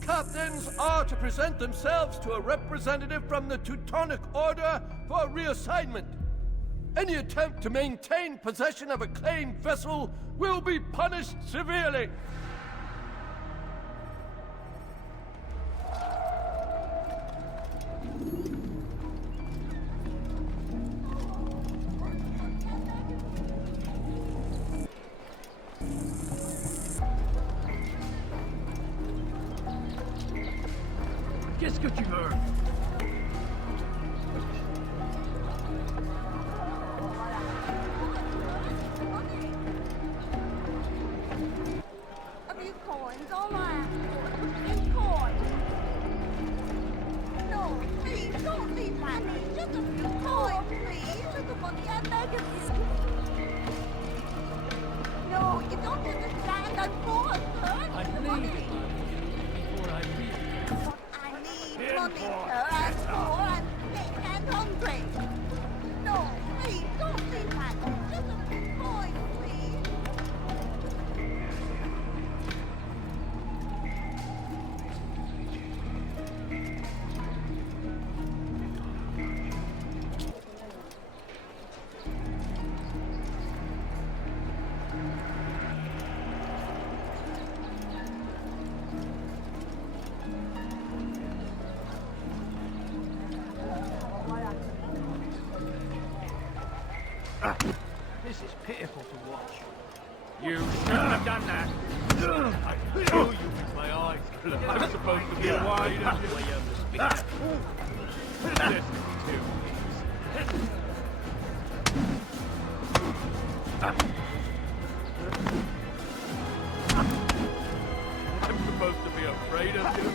Captains are to present themselves to a representative from the Teutonic Order for reassignment. Any attempt to maintain possession of a claimed vessel will be punished severely. Qu'est-ce que tu veux? A few coins, all I ask for is a few coins. No, please, don't leave money. Just a few coins, please. Little money, I beg of you. No, you don't understand. I'm poor, sir. I need money before I leave. I need money, sir. I'm poor, I'm sick and hungry. No, please, don't leave money. Just a few coins, please. This is pitiful to watch. You shouldn't have done that. I kill you with my eyes. I'm supposed to be wide of you. Listen to me. I'm supposed to be afraid of you.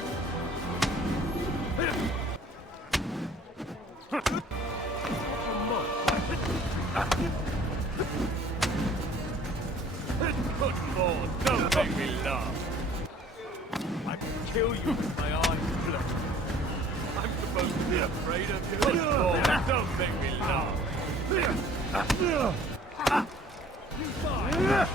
Good Lord, don't make me laugh. I can kill you with my eyes closed. I'm supposed to be afraid of you. Good Lord, don't make me laugh. You fine.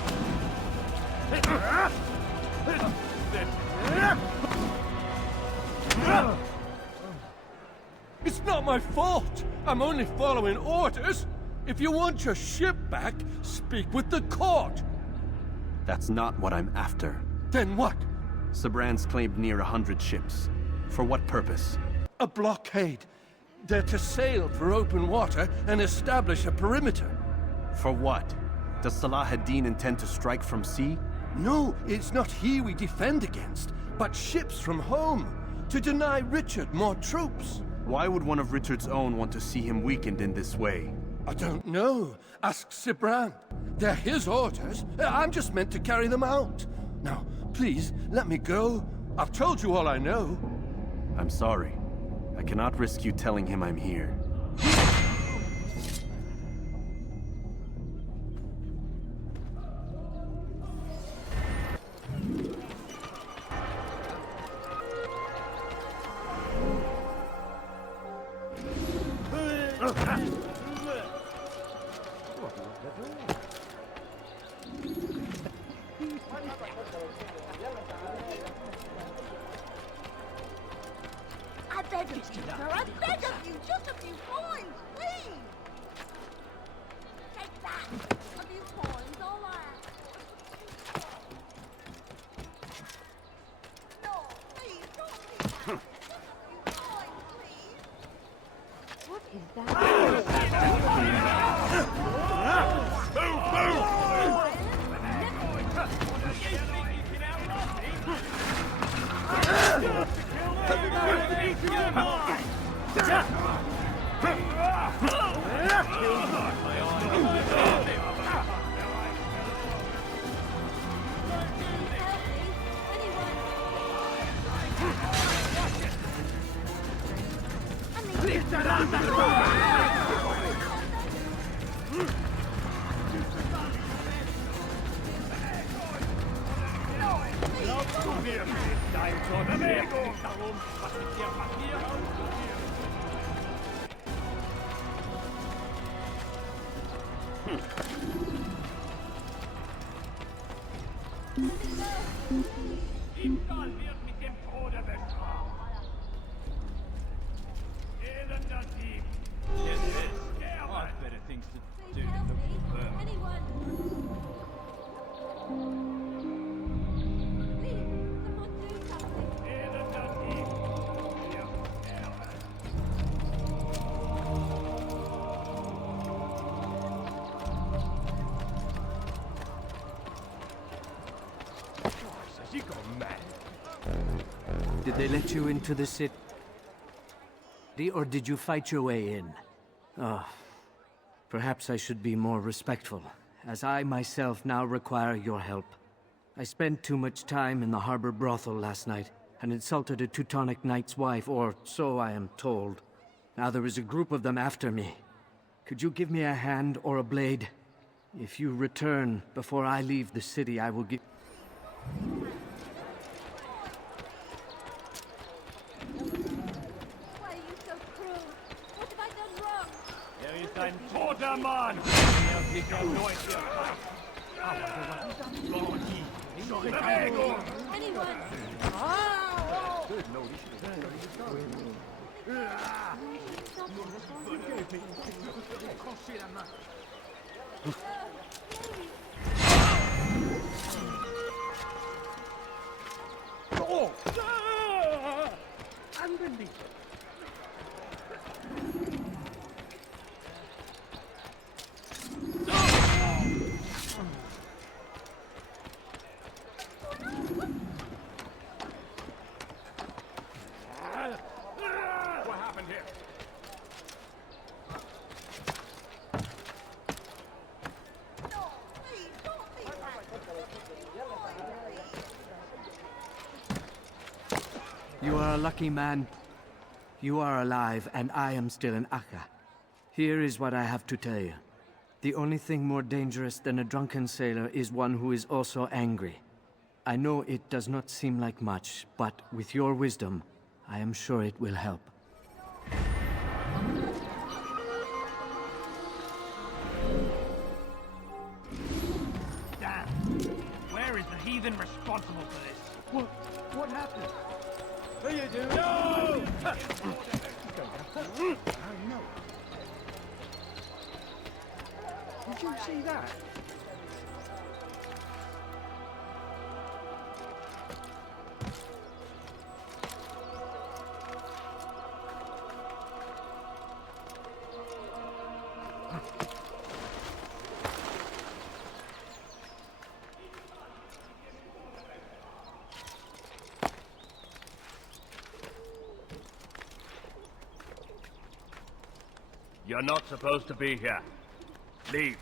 It's not my fault. I'm only following orders. If you want your ship back, speak with the court. That's not what I'm after. Then what? Sabran's claimed near 100 ships. For what purpose? A blockade. They're to sail for open water and establish a perimeter. For what? Does Salah ad-Din intend to strike from sea? No, it's not he we defend against, but ships from home, to deny Richard more troops. Why would one of Richard's own want to see him weakened in this way? I don't know. Ask Sabran. They're his orders. I'm just meant to carry them out. Now, please, let me go. I've told you all I know. I'm sorry. I cannot risk you telling him I'm here. Keeper, I beg of you, just a few coins, please! Take that! A few coins, all I ask. No, please, don't do that! Just a few coins, please! What is that? Did they let you into the city, or did you fight your way in? Oh, perhaps I should be more respectful, as I myself now require your help. I spent too much time in the harbor brothel last night, and insulted a Teutonic knight's wife, or so I am told. Now there is a group of them after me. Could you give me a hand or a blade? If you return before I leave the city, I will give... Why are you so cruel? What have I done wrong? Er ist ein toter Mann! Er sich erneut hier rein. Bewegung! Anyone? Oh! Unbelievable! What happened here? No, please, don't be You are a lucky man. You are alive, and I am still in Akka. Here is what I have to tell you. The only thing more dangerous than a drunken sailor is one who is also angry. I know it does not seem like much, but with your wisdom, I am sure it will help. Damn! Where is the heathen responsible for this? What happened? What are you doing? No! No! Did you see that? You're not supposed to be here. Leave.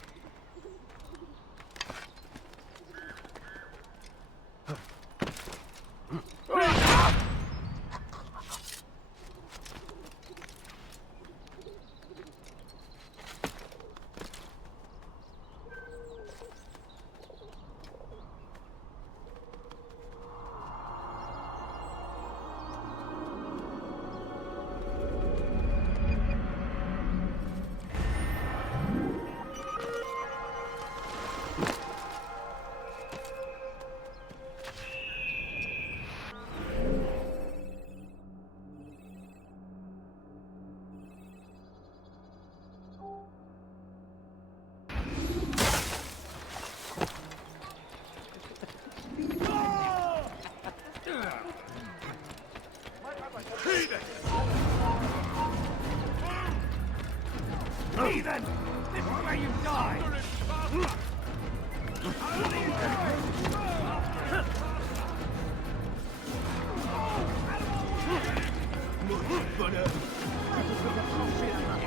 voleur. Je te ferai trancher la main.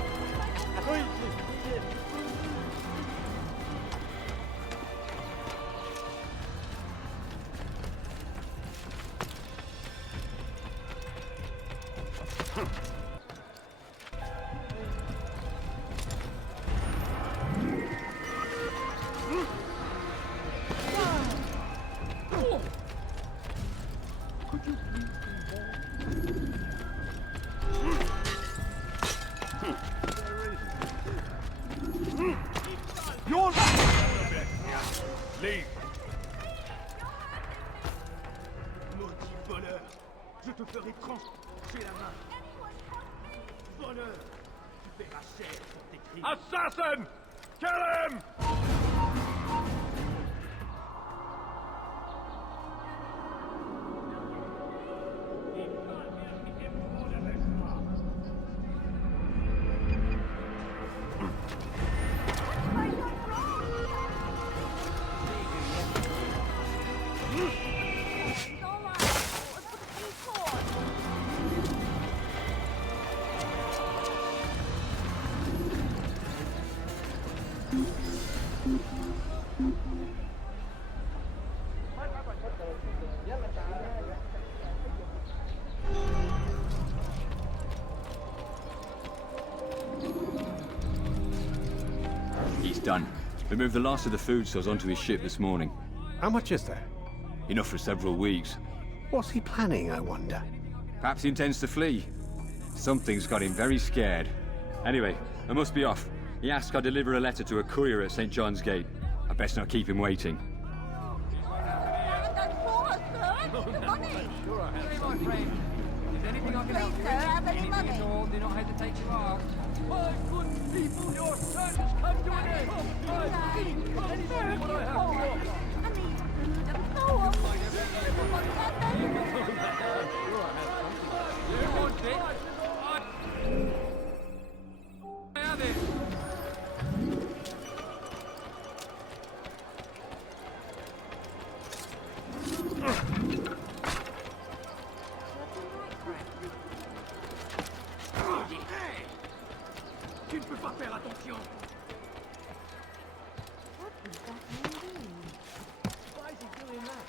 Leave. Maudit voleur. Je te ferai trancher la main. Voleur. Tu paieras cher pour tes crimes. Assassin! Kill him! He's done. We moved the last of the food stores onto his ship this morning. How much is there? Enough for several weeks. What's he planning, I wonder? Perhaps he intends to flee. Something's got him very scared. Anyway, I must be off. He asked I deliver a letter to a courier at St. John's Gate. I best not keep him waiting. Sure I have. My friend. Is anything I can help you with? Anything at all, do not hesitate to ask. My good people, your search has come to an end. My king, come and see what I have to offer. You want it? I have it. Tu ne peux pas faire attention. Why is he doing that?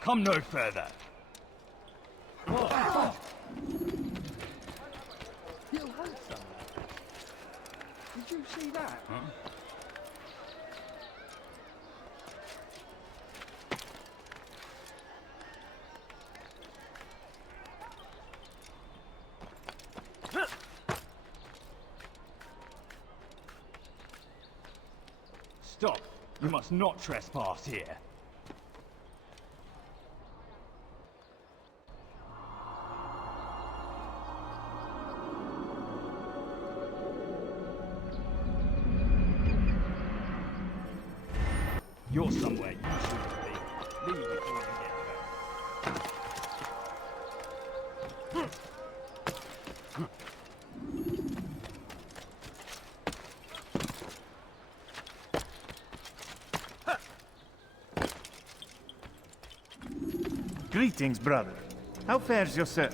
Come no further. Oh. He'll hold some. Did you see that? Huh? Stop. You must not trespass here. You're somewhere you shouldn't be. Leave before you get hurt. Greetings, brother. How fares your search?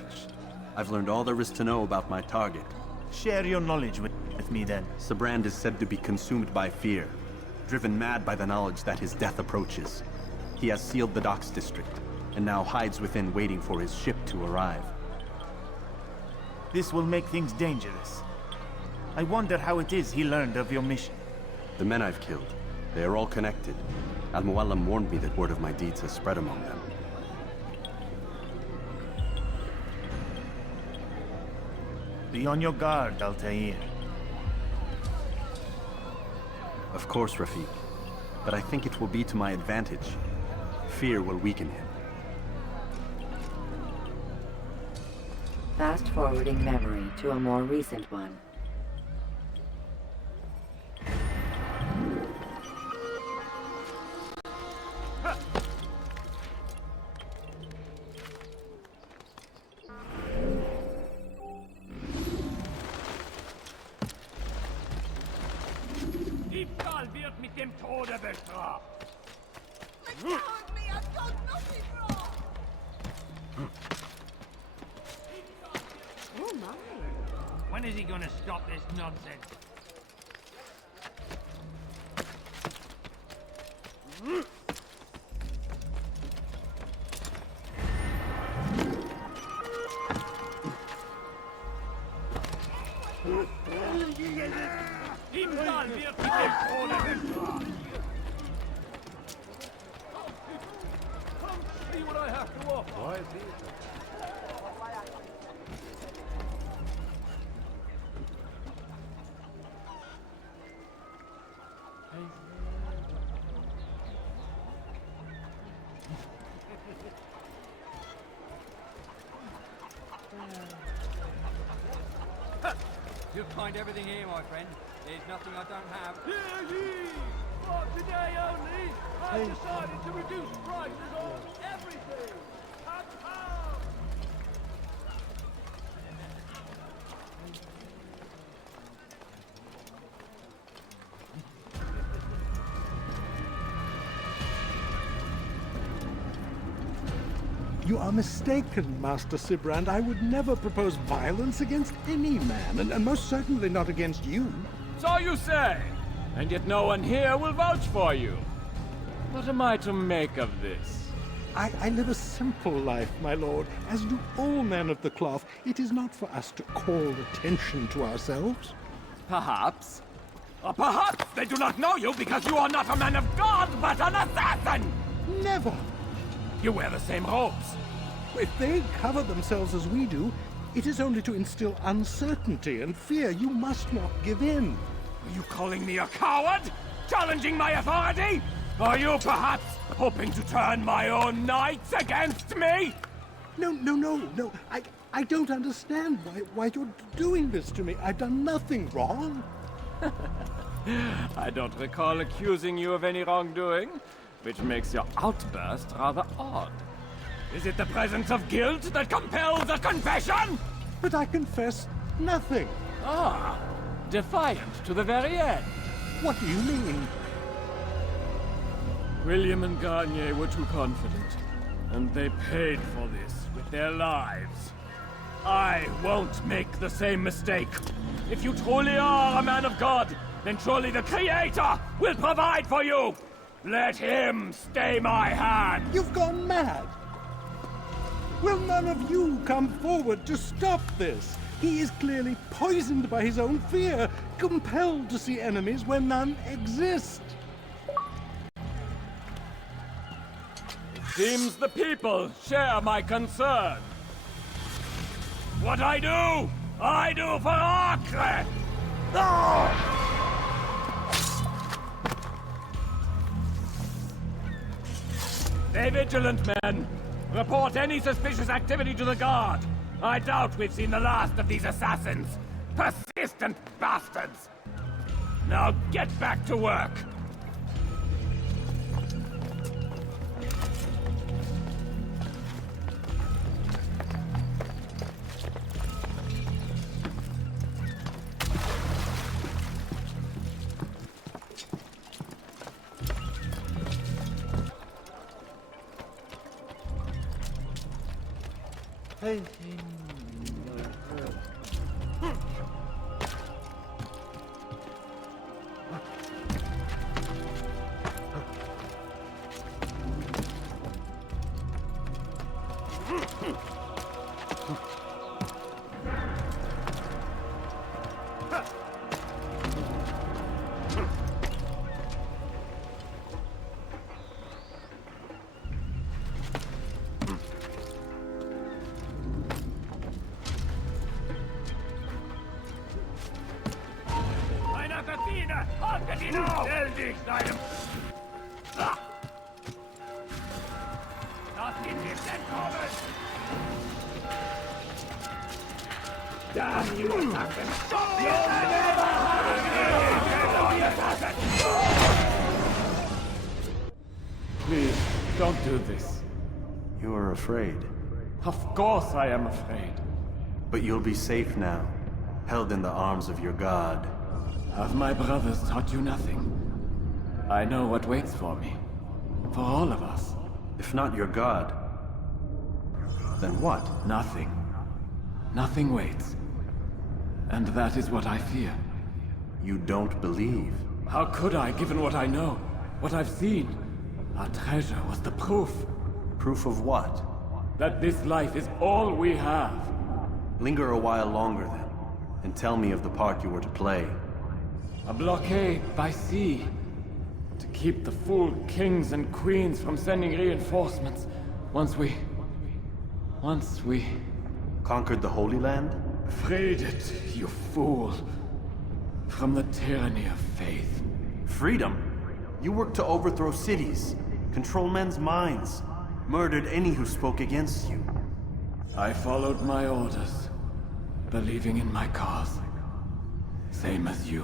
I've learned all there is to know about my target. Share your knowledge with me then. Sabrand is said to be consumed by fear, driven mad by the knowledge that his death approaches. He has sealed the docks district, and now hides within waiting for his ship to arrive. This will make things dangerous. I wonder how it is he learned of your mission. The men I've killed, they are all connected. Al-Muallim warned me that word of my deeds has spread among them. Be on your guard, Altaïr. Of course, Rafiq. But I think it will be to my advantage. Fear will weaken him. Fast-forwarding memory to a more recent one. Diebstahl wird mit dem Tode bestraft. Let me, I've done nothing wrong! Oh my. When is he gonna stop this nonsense? Diebstahl wird mit dem Tode bestraft. Come see what I have to offer. Why is he? You'll find everything here, my friend. There's nothing I don't have. Hear ye! For today only, I decided to reduce prices on everything. Pow! You are mistaken, Master Sibrand. I would never propose violence against any man, and most certainly not against you. So you say, and yet no one here will vouch for you. What am I to make of this? I live a simple life, my lord, as do all men of the cloth. It is not for us to call attention to ourselves. Perhaps. Or perhaps they do not know you because you are not a man of God, but an assassin! Never! You wear the same robes. If they cover themselves as we do, it is only to instill uncertainty and fear. You must not give in. Are you calling me a coward? Challenging my authority? Are you perhaps hoping to turn my own knights against me? No. I don't understand why you're doing this to me. I've done nothing wrong. I don't recall accusing you of any wrongdoing, which makes your outburst rather odd. Is it the presence of guilt that compels a confession? But I confess nothing. Ah, defiant to the very end. What do you mean? William and Garnier were too confident, and they paid for this with their lives. I won't make the same mistake. If you truly are a man of God, then surely the Creator will provide for you! Let him stay my hand! You've gone mad! Will none of you come forward to stop this? He is clearly poisoned by his own fear, compelled to see enemies where none exist. It seems the people share my concern. What I do for Acre! Stay vigilant, men. Report any suspicious activity to the guard. I doubt we've seen the last of these assassins. Persistent bastards! Now get back to work. Damn you, assassin! Stop the Please, don't do this. You are afraid. Of course I am afraid. But you'll be safe now, held in the arms of your god. Have my brothers taught you nothing? I know what waits for me. For all of us. If not your god, then what? Nothing. Nothing waits. And that is what I fear. You don't believe? How could I, given what I know? What I've seen? Our treasure was the proof. Proof of what? That this life is all we have. Linger a while longer then, and tell me of the part you were to play. A blockade by sea. To keep the fool kings and queens from sending reinforcements. Once we... Conquered the Holy Land? Freed it, you fool. From the tyranny of faith. Freedom? You worked to overthrow cities, control men's minds, murdered any who spoke against you. I followed my orders, believing in my cause. Same as you.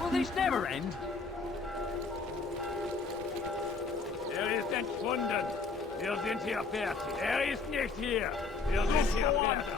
Will this never end? Ist entschwunden. Wir sind hier fertig. Ist nicht hier. Wir sind hier fertig.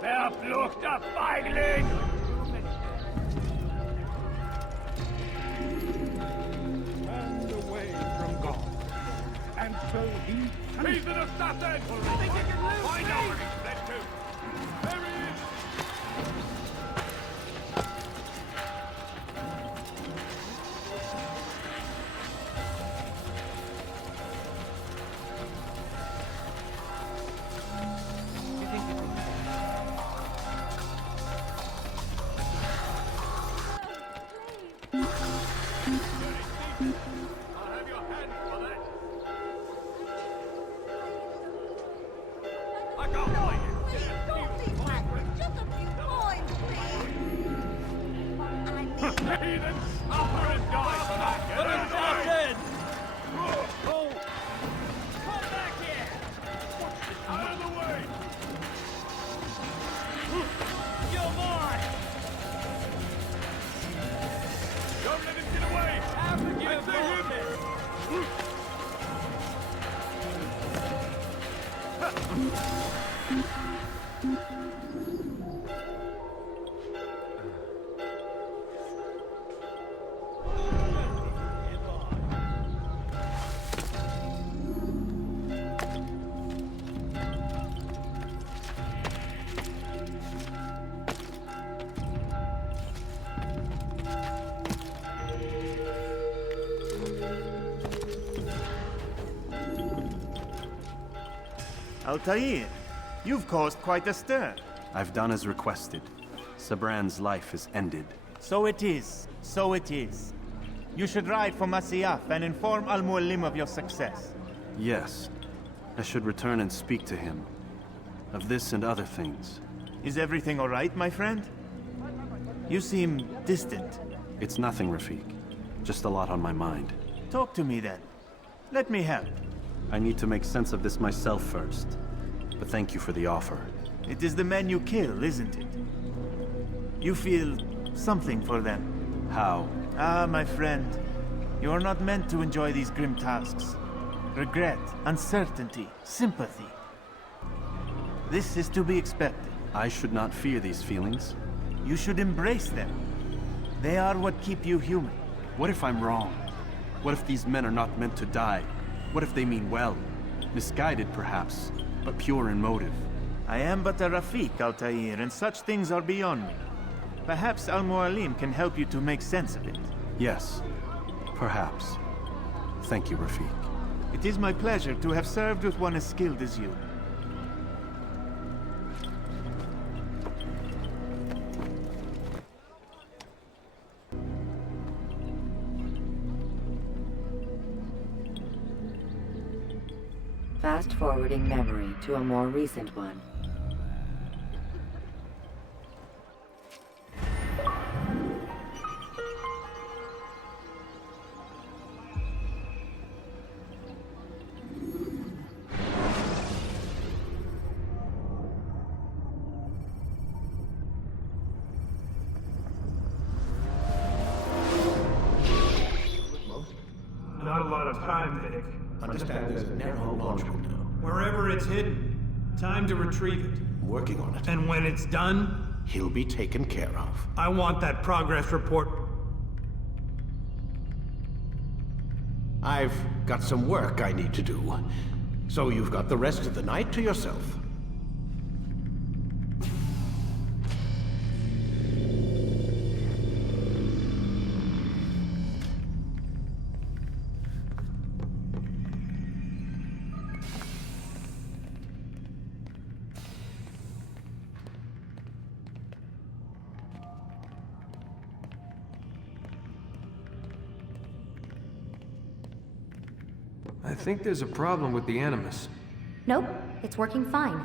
Verfluchter Feigling! Turned away from God. And so he... He's an assassin! I think you can lose! I know where he's led to! There he is! Altaïr, you've caused quite a stir. I've done as requested. Sabran's life is ended. So it is. So it is. You should ride for Masyaf and inform Al-Muallim of your success. Yes. I should return and speak to him. Of this and other things. Is everything all right, my friend? You seem distant. It's nothing, Rafik. Just a lot on my mind. Talk to me then. Let me help. I need to make sense of this myself first. But thank you for the offer. It is the men you kill, isn't it? You feel something for them. How? Ah, my friend. You are not meant to enjoy these grim tasks. Regret, uncertainty, sympathy. This is to be expected. I should not fear these feelings. You should embrace them. They are what keep you human. What if I'm wrong? What if these men are not meant to die? What if they mean well? Misguided, perhaps, but pure in motive. I am but a Rafik, Altaïr, and such things are beyond me. Perhaps Al-Mualim can help you to make sense of it. Yes, perhaps. Thank you, Rafik. It is my pleasure to have served with one as skilled as you. Fast-forwarding memory to a more recent one. Not a lot of time, Vic. Understand there's a narrow launch window. Wherever it's hidden, time to retrieve it. Working on it. And when it's done, He'll be taken care of. I want that progress report. I've got some work I need to do. So you've got the rest of the night to yourself. I think there's a problem with the Animus. Nope, it's working fine.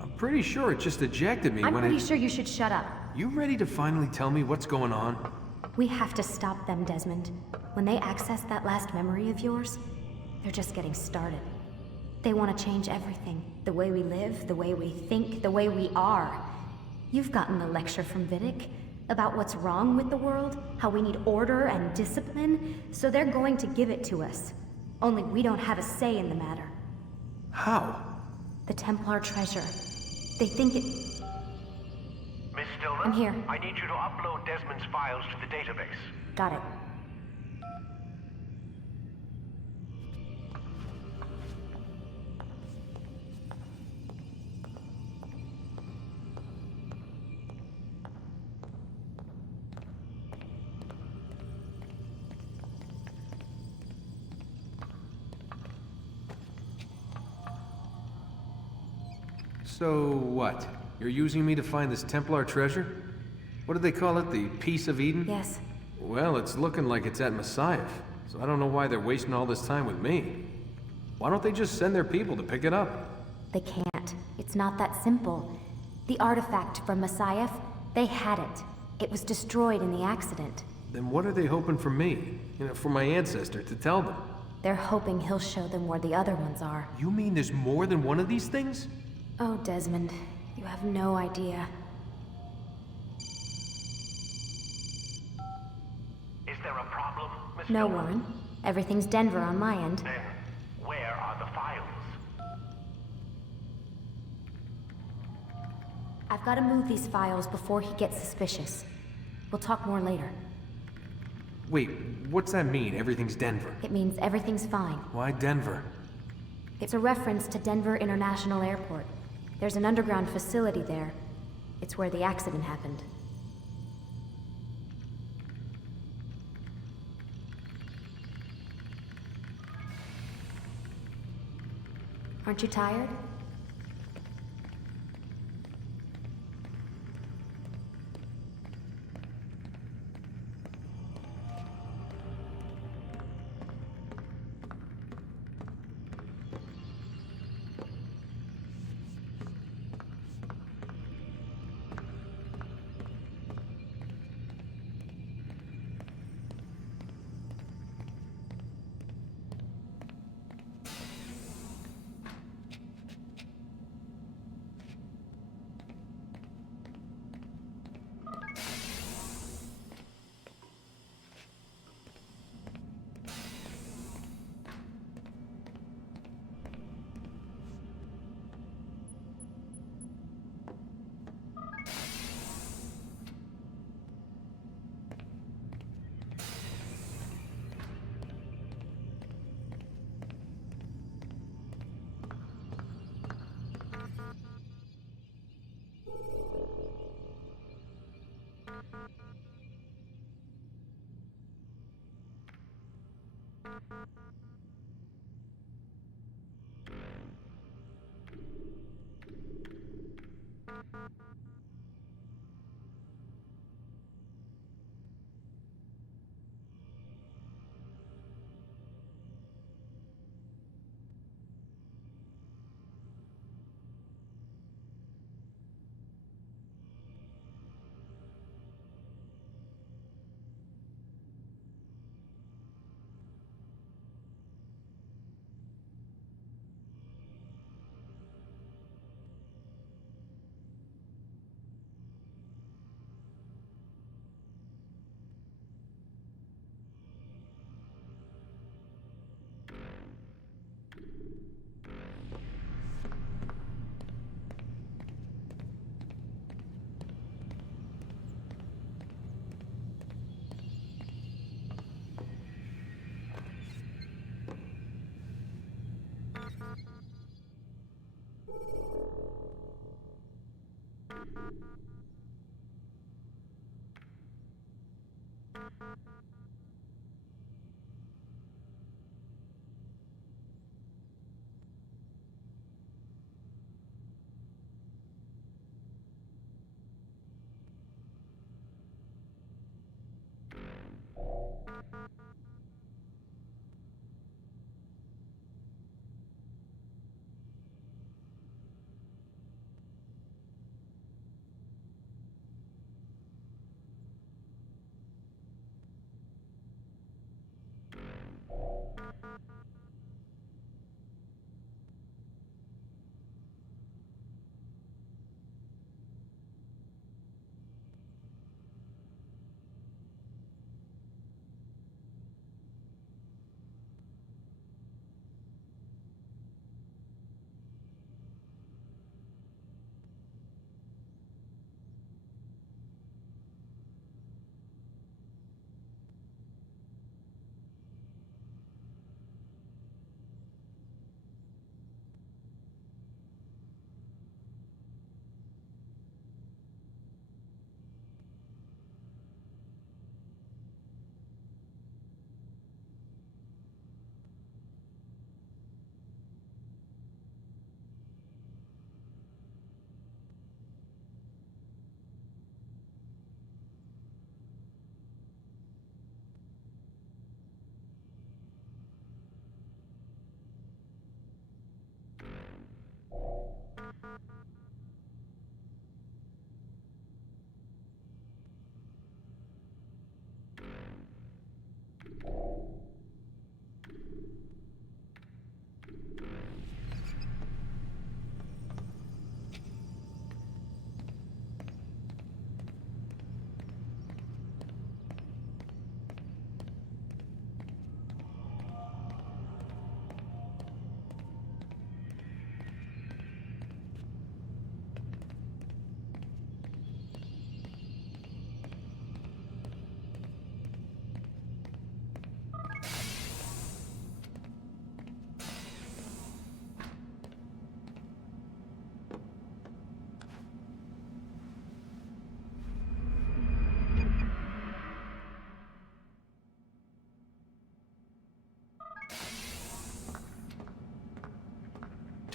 I'm pretty sure it just ejected me I'm when pretty sure you should shut up. You ready to finally tell me what's going on? We have to stop them, Desmond. When they access that last memory of yours, they're just getting started. They want to change everything. The way we live, the way we think, the way we are. You've gotten the lecture from Vidic about what's wrong with the world, how we need order and discipline, so they're going to give it to us. Only we don't have a say in the matter. How? The Templar treasure. They think it... Miss Stillman? I'm here. I need you to upload Desmond's files to the database. Got it. So what? You're using me to find this Templar treasure? What do they call it? The Piece of Eden? Yes. Well, it's looking like it's at Messiah, so I don't know why they're wasting all this time with me. Why don't they just send their people to pick it up? They can't. It's not that simple. The artifact from Messiah, they had it. It was destroyed in the accident. Then what are they hoping from me? You know, for my ancestor to tell them? They're hoping he'll show them where the other ones are. You mean there's more than one of these things? Oh, Desmond, you have no idea. Is there a problem, Miss No, Stillman? Warren. Everything's Denver on my end. Then, where are the files? I've got to move these files before he gets suspicious. We'll talk more later. Wait, what's that mean, everything's Denver? It means everything's fine. Why Denver? It's a reference to Denver International Airport. There's an underground facility there. It's where the accident happened. Aren't you tired?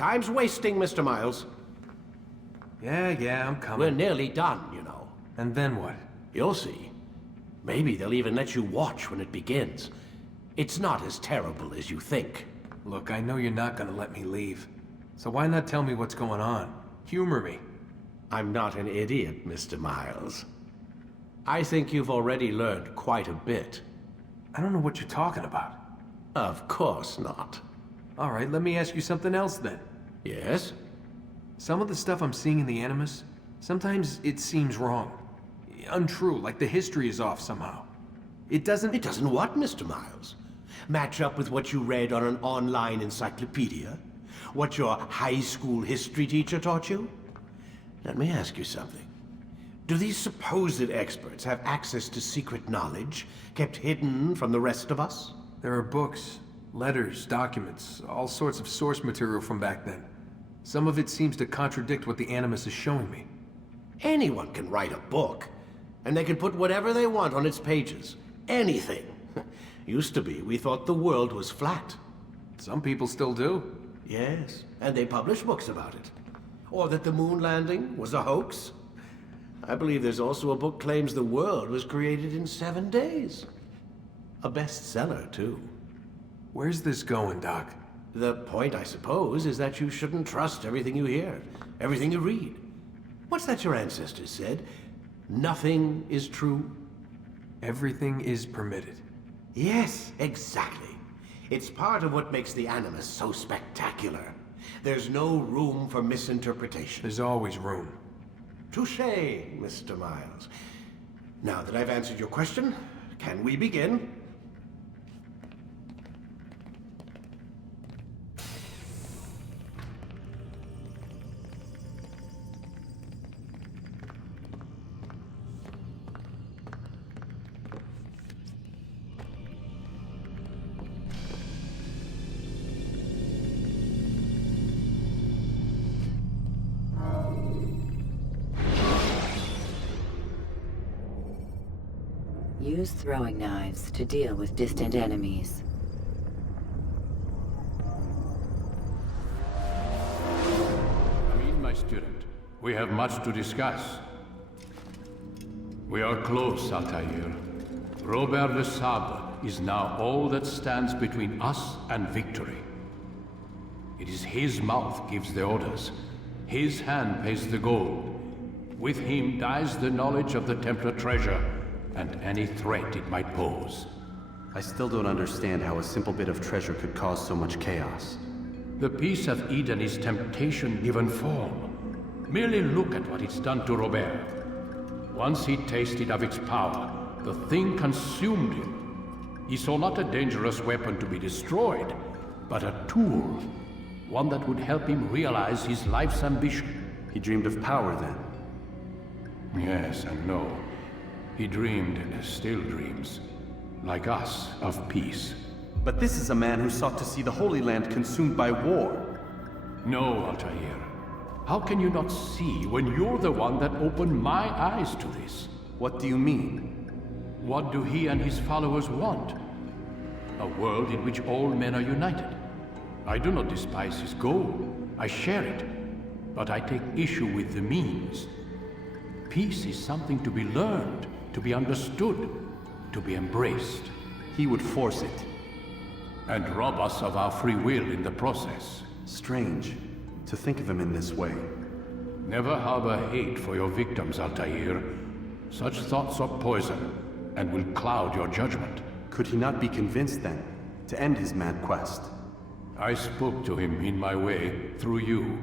Time's wasting, Mr. Miles. Yeah, I'm coming. We're nearly done, you know. And then what? You'll see. Maybe they'll even let you watch when it begins. It's not as terrible as you think. Look, I know you're not gonna let me leave. So why not tell me what's going on? Humor me. I'm not an idiot, Mr. Miles. I think you've already learned quite a bit. I don't know what you're talking about. Of course not. All right, let me ask you something else then. Yes? Some of the stuff I'm seeing in the Animus, sometimes it seems wrong. Untrue, like the history is off somehow. It doesn't what, Mr. Miles? Match up with what you read on an online encyclopedia? What your high school history teacher taught you? Let me ask you something. Do these supposed experts have access to secret knowledge kept hidden from the rest of us? There are books, letters, documents, all sorts of source material from back then. Some of it seems to contradict what the Animus is showing me. Anyone can write a book, and they can put whatever they want on its pages. Anything. Used to be, we thought the world was flat. Some people still do. Yes, and they publish books about it. Or that the moon landing was a hoax. I believe there's also a book claims the world was created in 7 days. A bestseller, too. Where's this going, Doc? The point, I suppose, is that you shouldn't trust everything you hear, everything you read. What's that your ancestors said? Nothing is true? Everything is permitted. Yes, exactly. It's part of what makes the Animus so spectacular. There's no room for misinterpretation. There's always room. Touché, Mr. Miles. Now that I've answered your question, can we begin? Use throwing knives to deal with distant enemies. Come in, my student. We have much to discuss. We are close, Altaïr. Robert Le Sabre is now all that stands between us and victory. It is his mouth gives the orders. His hand pays the gold. With him dies the knowledge of the Templar treasure and any threat it might pose. I still don't understand how a simple bit of treasure could cause so much chaos. The Peace of Eden is temptation given form. Merely look at what it's done to Robert. Once he tasted of its power, the thing consumed him. He saw not a dangerous weapon to be destroyed, but a tool. One that would help him realize his life's ambition. He dreamed of power then? Yes and no. He dreamed, and still dreams, like us, of peace. But this is a man who sought to see the Holy Land consumed by war. No, Altaïr. How can you not see when you're the one that opened my eyes to this? What do you mean? What do he and his followers want? A world in which all men are united. I do not despise his goal. I share it. But I take issue with the means. Peace is something to be learned, to be understood, to be embraced. He would force it. And rob us of our free will in the process. Strange, to think of him in this way. Never harbor hate for your victims, Altaïr. Such thoughts are poison, and will cloud your judgment. Could he not be convinced then, to end his mad quest? I spoke to him in my way, through you.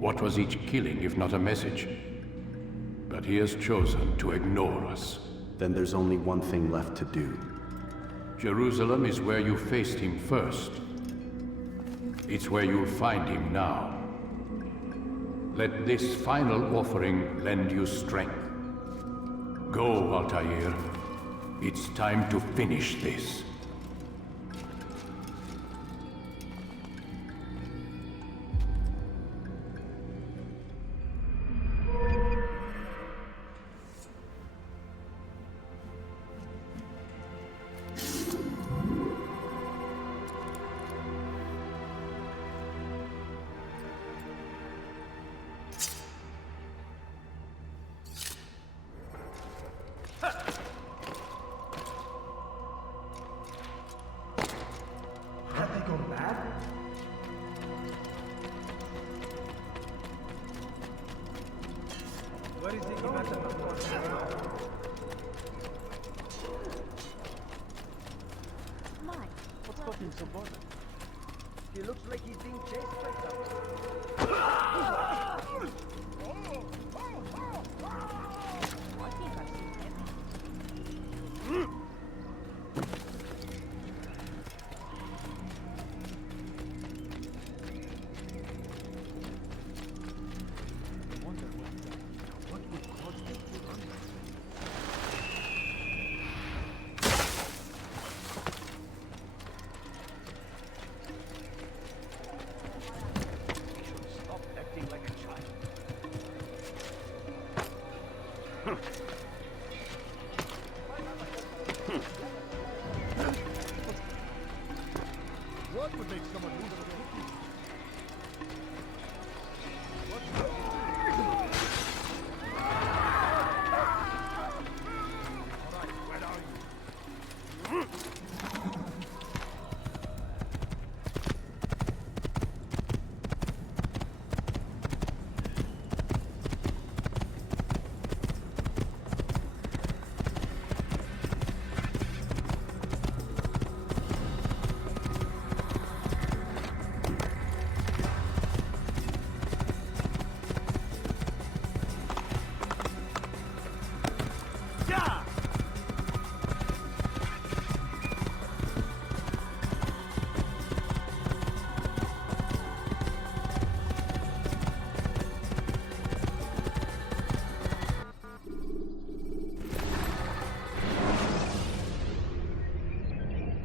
What was each killing if not a message? But he has chosen to ignore us. Then there's only one thing left to do. Jerusalem is where you faced him first. It's where you'll find him now. Let this final offering lend you strength. Go, Altaïr. It's time to finish this. Where is the Mike, what's got him so bothered? he looks like he's being chased by something. I think I've seen him. What would make someone lose their cookies?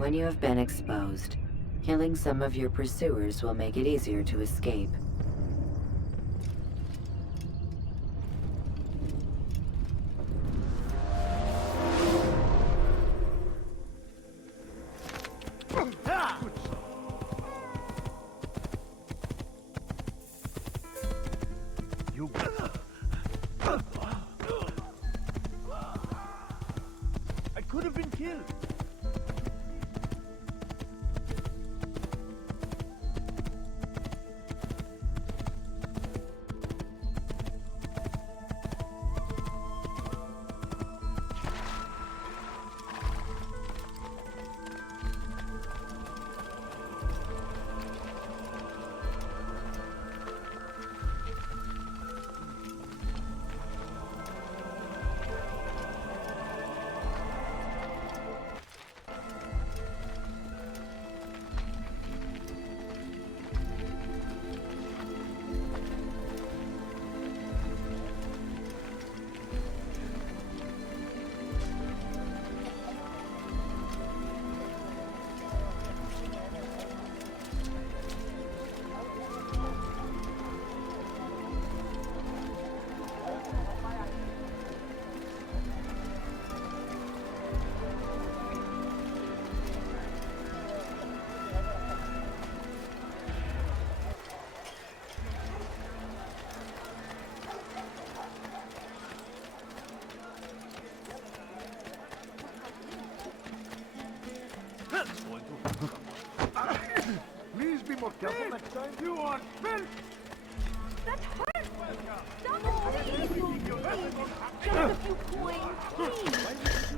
When you have been exposed, killing some of your pursuers will make it easier to escape. I could have been killed. Please be more careful next time. You are filth! That hurts! Stop it, please! Just a few coins, please!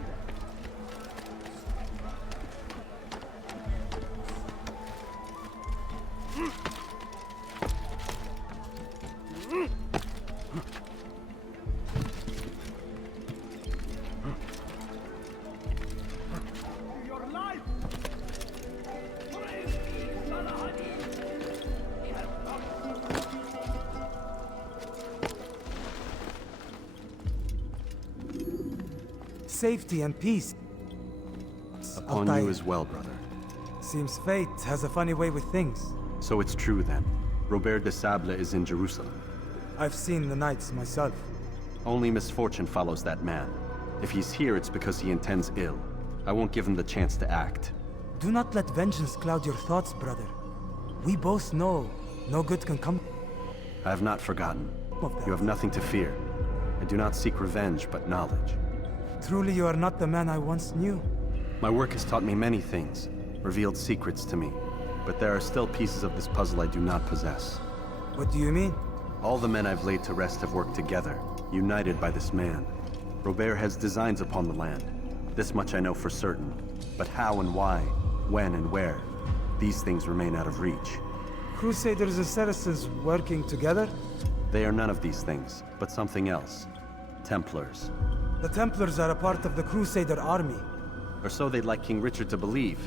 Your life! Safety and peace. Upon Altaïr. you as well, brother. Seems fate has a funny way with things. So it's true then. Robert de Sable is in Jerusalem. I've seen the knights myself. Only misfortune follows that man. If he's here, it's because he intends ill. I won't give him the chance to act. Do not let vengeance cloud your thoughts, brother. We both know no good can come. I have not forgotten. Of that. You have nothing to fear. I do not seek revenge, but knowledge. Truly, you are not the man I once knew. My work has taught me many things, revealed secrets to me. But there are still pieces of this puzzle I do not possess. What do you mean? All the men I've laid to rest have worked together, united by this man. Robert has designs upon the land. This much I know for certain. But how and why, when and where, these things remain out of reach. Crusaders and citizens working together? They are none of these things, but something else. Templars. The Templars are a part of the Crusader army. Or so they'd like King Richard to believe.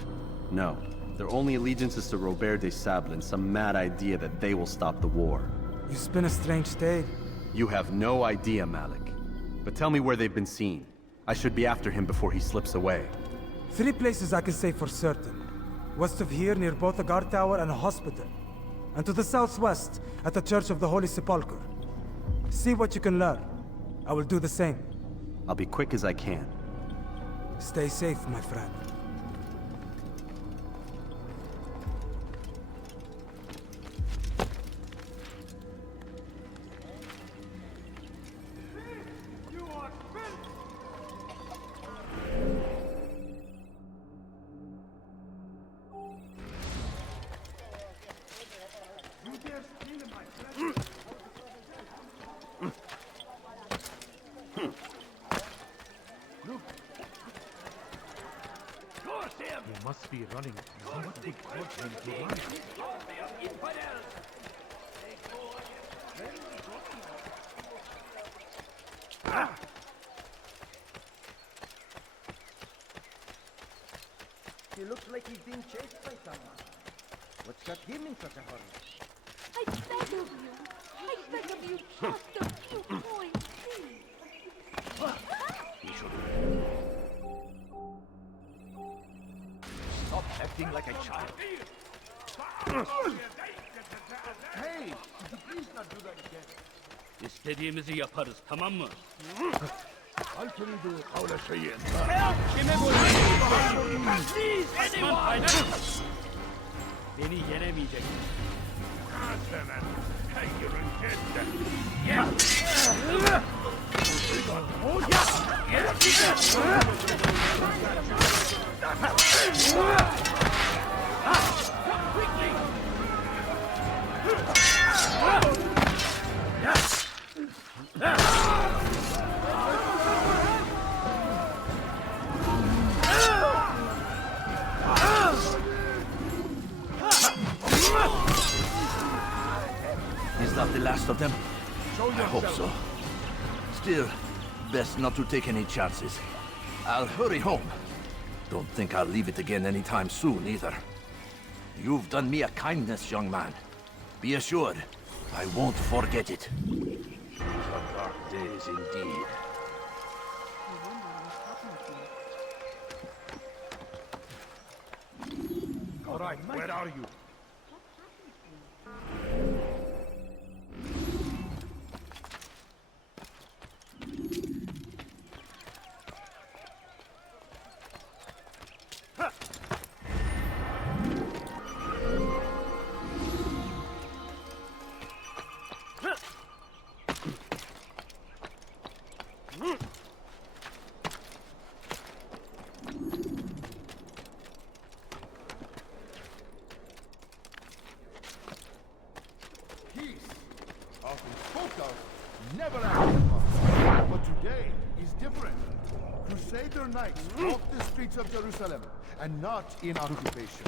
No, their only allegiance is to Robert de Sable and some mad idea that they will stop the war. You spin a strange tale. You have no idea, Malik. But tell me where they've been seen. I should be after him before he slips away. 3 places I can say for certain. West of here, near both a guard tower and a hospital. And to the southwest, at the Church of the Holy Sepulchre. See what you can learn. I will do the same. I'll be quick as I can. Stay safe, my friend. You must be running. What would cause him to run? He looks like he's being chased by someone. What got him in such a hurry? I beg of you. I beg of you just a few coins, please. Stop acting like a child. Hey, could you please not do that again? İstediğimizi yaparız, tamam mı? Altaïr kavla şeyin. Beni yenemeyecek. Is that the last of them? I hope so. Still, best not to take any chances. I'll hurry home. Don't think I'll leave it again anytime soon, either. You've done me a kindness, young man. Be assured, I won't forget it. These are dark days indeed. All right, where are you? Never acted upon. But today is different. Crusader knights walk the streets of Jerusalem, and not in occupation.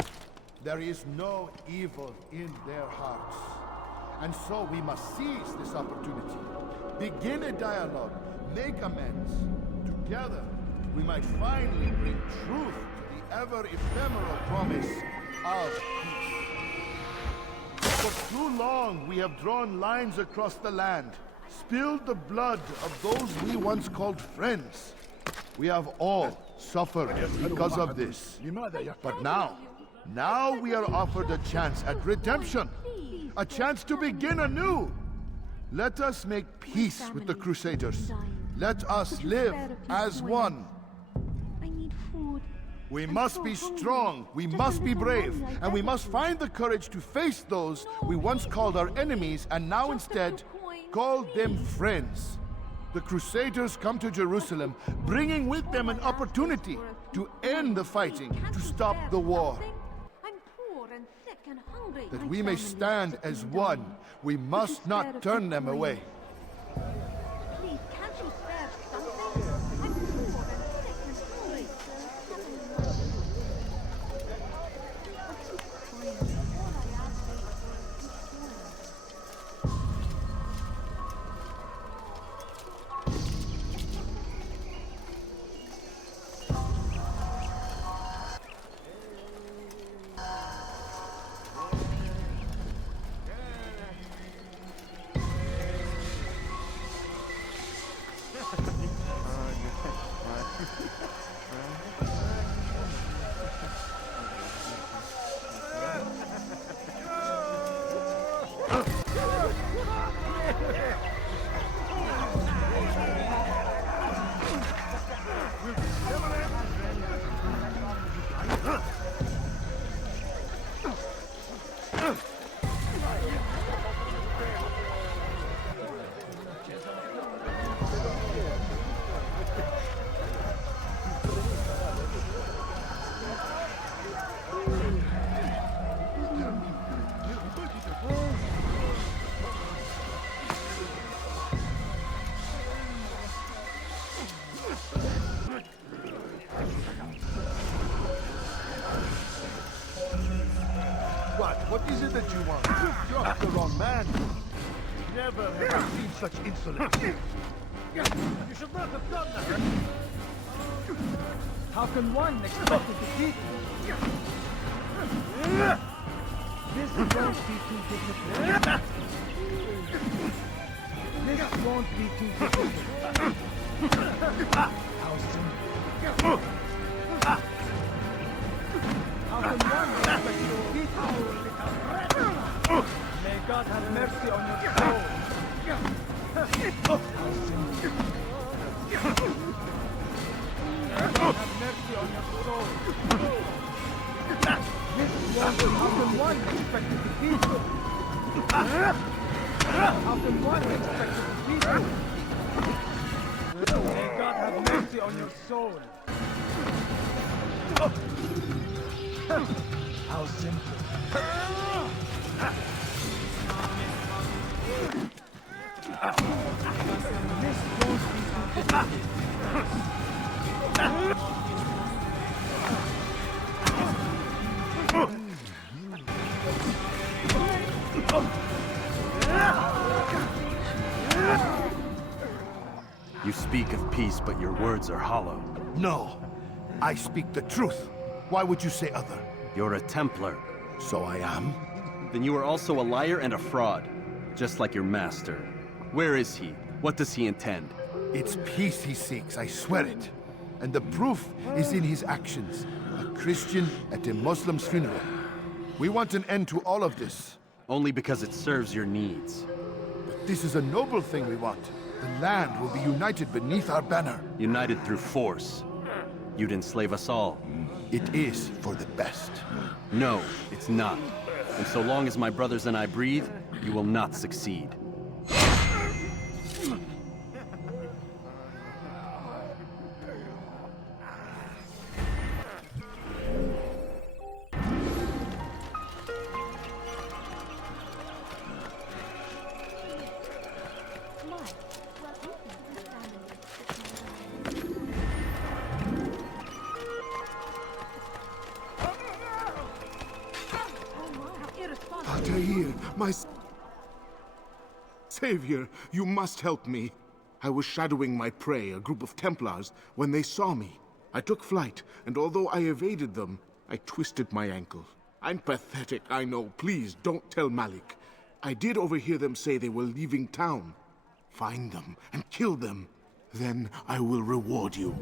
There is no evil in their hearts. And so we must seize this opportunity. Begin a dialogue, make amends. Together, we might finally bring truth to the ever-ephemeral promise of peace. For too long, we have drawn lines across the land, spilled the blood of those we once called friends. We have all suffered because of this. But now we are offered a chance at redemption. A chance to begin anew. Let us make peace with the Crusaders. Let us live as one. I need food. We must be strong, we must be brave, and we must find the courage to face those we once called our enemies and now instead call them friends. The Crusaders come to Jerusalem, bringing with them an opportunity to end the fighting, to stop the war. I'm poor and sick and hungry. hungry. that we may stand as one. We must not turn them away. Please, can't you spare something? I'm poor and sick and hungry. What is it that you want? You're the wrong man. Never have I seen such insolence. You should not have done that. How can one expect to defeat me? This won't be too difficult. This won't be too difficult. How simple. How can one expect to defeat me? May God have mercy on your soul. How simple. May God have mercy on your soul. This won't be. How can one expect to defeat you? How can one expect to defeat you? May God have mercy on your soul. How simple. This won't be too difficult. You speak of peace, but your words are hollow. No, I speak the truth. Why would you say other? You're a Templar. So I am? Then you are also a liar and a fraud, just like your master. Where is he? What does he intend? It's peace he seeks, I swear it. And the proof is in his actions. A Christian at a Muslim's funeral. We want an end to all of this. Only because it serves your needs. But this is a noble thing we want. The land will be united beneath our banner. United through force. You'd enslave us all. It is for the best. No, it's not. And so long as my brothers and I breathe, you will not succeed. Altaïr, my savior, you must help me. I was shadowing my prey, a group of Templars, when they saw me. I took flight, and although I evaded them, I twisted my ankle. I'm pathetic, I know. Please, don't tell Malik. I did overhear them say they were leaving town. Find them and kill them. Then I will reward you.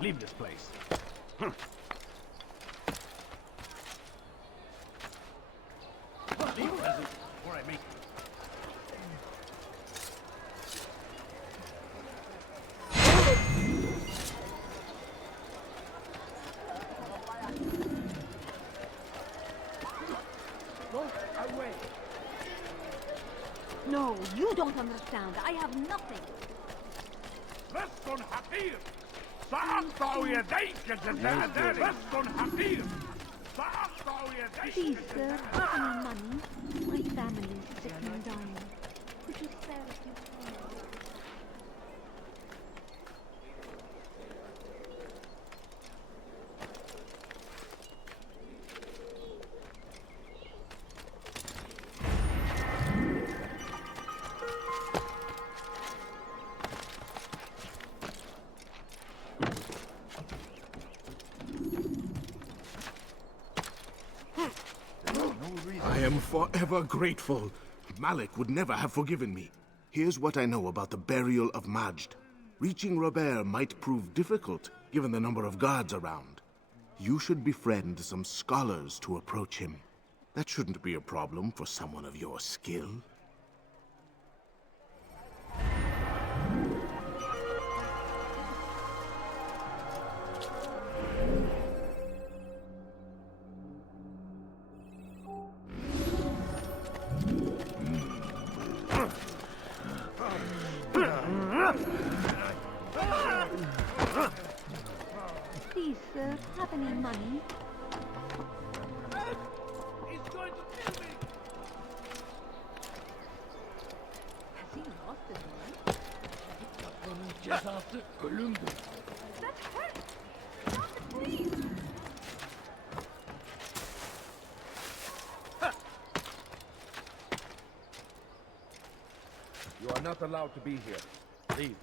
Leave this place. Leave presents before I make away. No, you don't understand. I have nothing. Reston Hakir! Sa'aqta'u yadayka jazaa Reston Hakir! Sa'aqta'u yadayka. Please, sir, have any money? My family is sick and dying. Could you spare a few pounds? I am forever grateful. Malik would never have forgiven me. Here's what I know about the burial of Majd. Reaching Robert might prove difficult, given the number of guards around. You should befriend some scholars to approach him. That shouldn't be a problem for someone of your skill. Please, sir, have any money? He's going to kill me! Has he lost his mind? Just after Columbus. That's hurt! Stop it, please! You are not allowed to be here. Leave.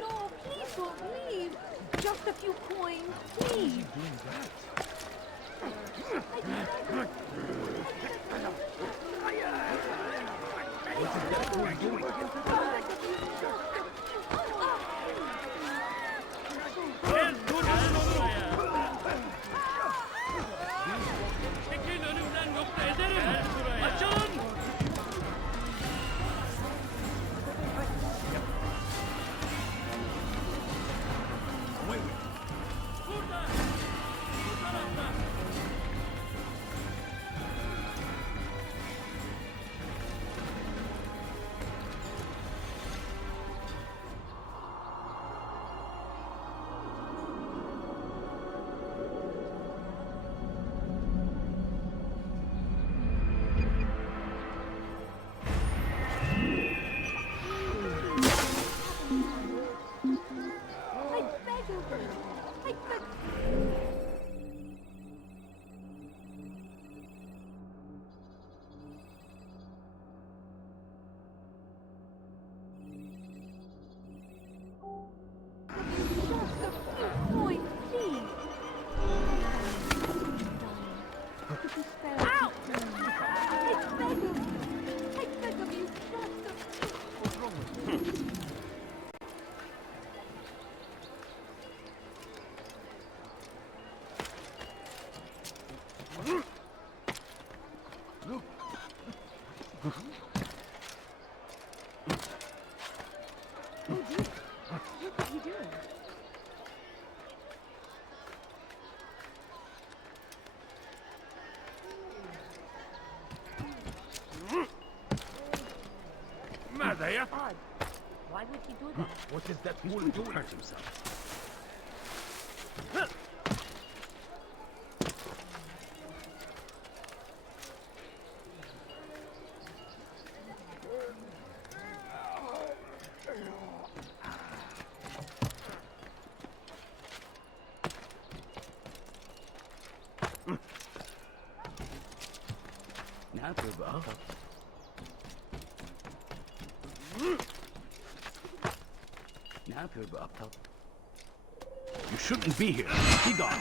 No, please don't leave. Just a few coins, please. Odd. Why would he do that? What is that fool doing? Hurt himself. You shouldn't be here. Be gone.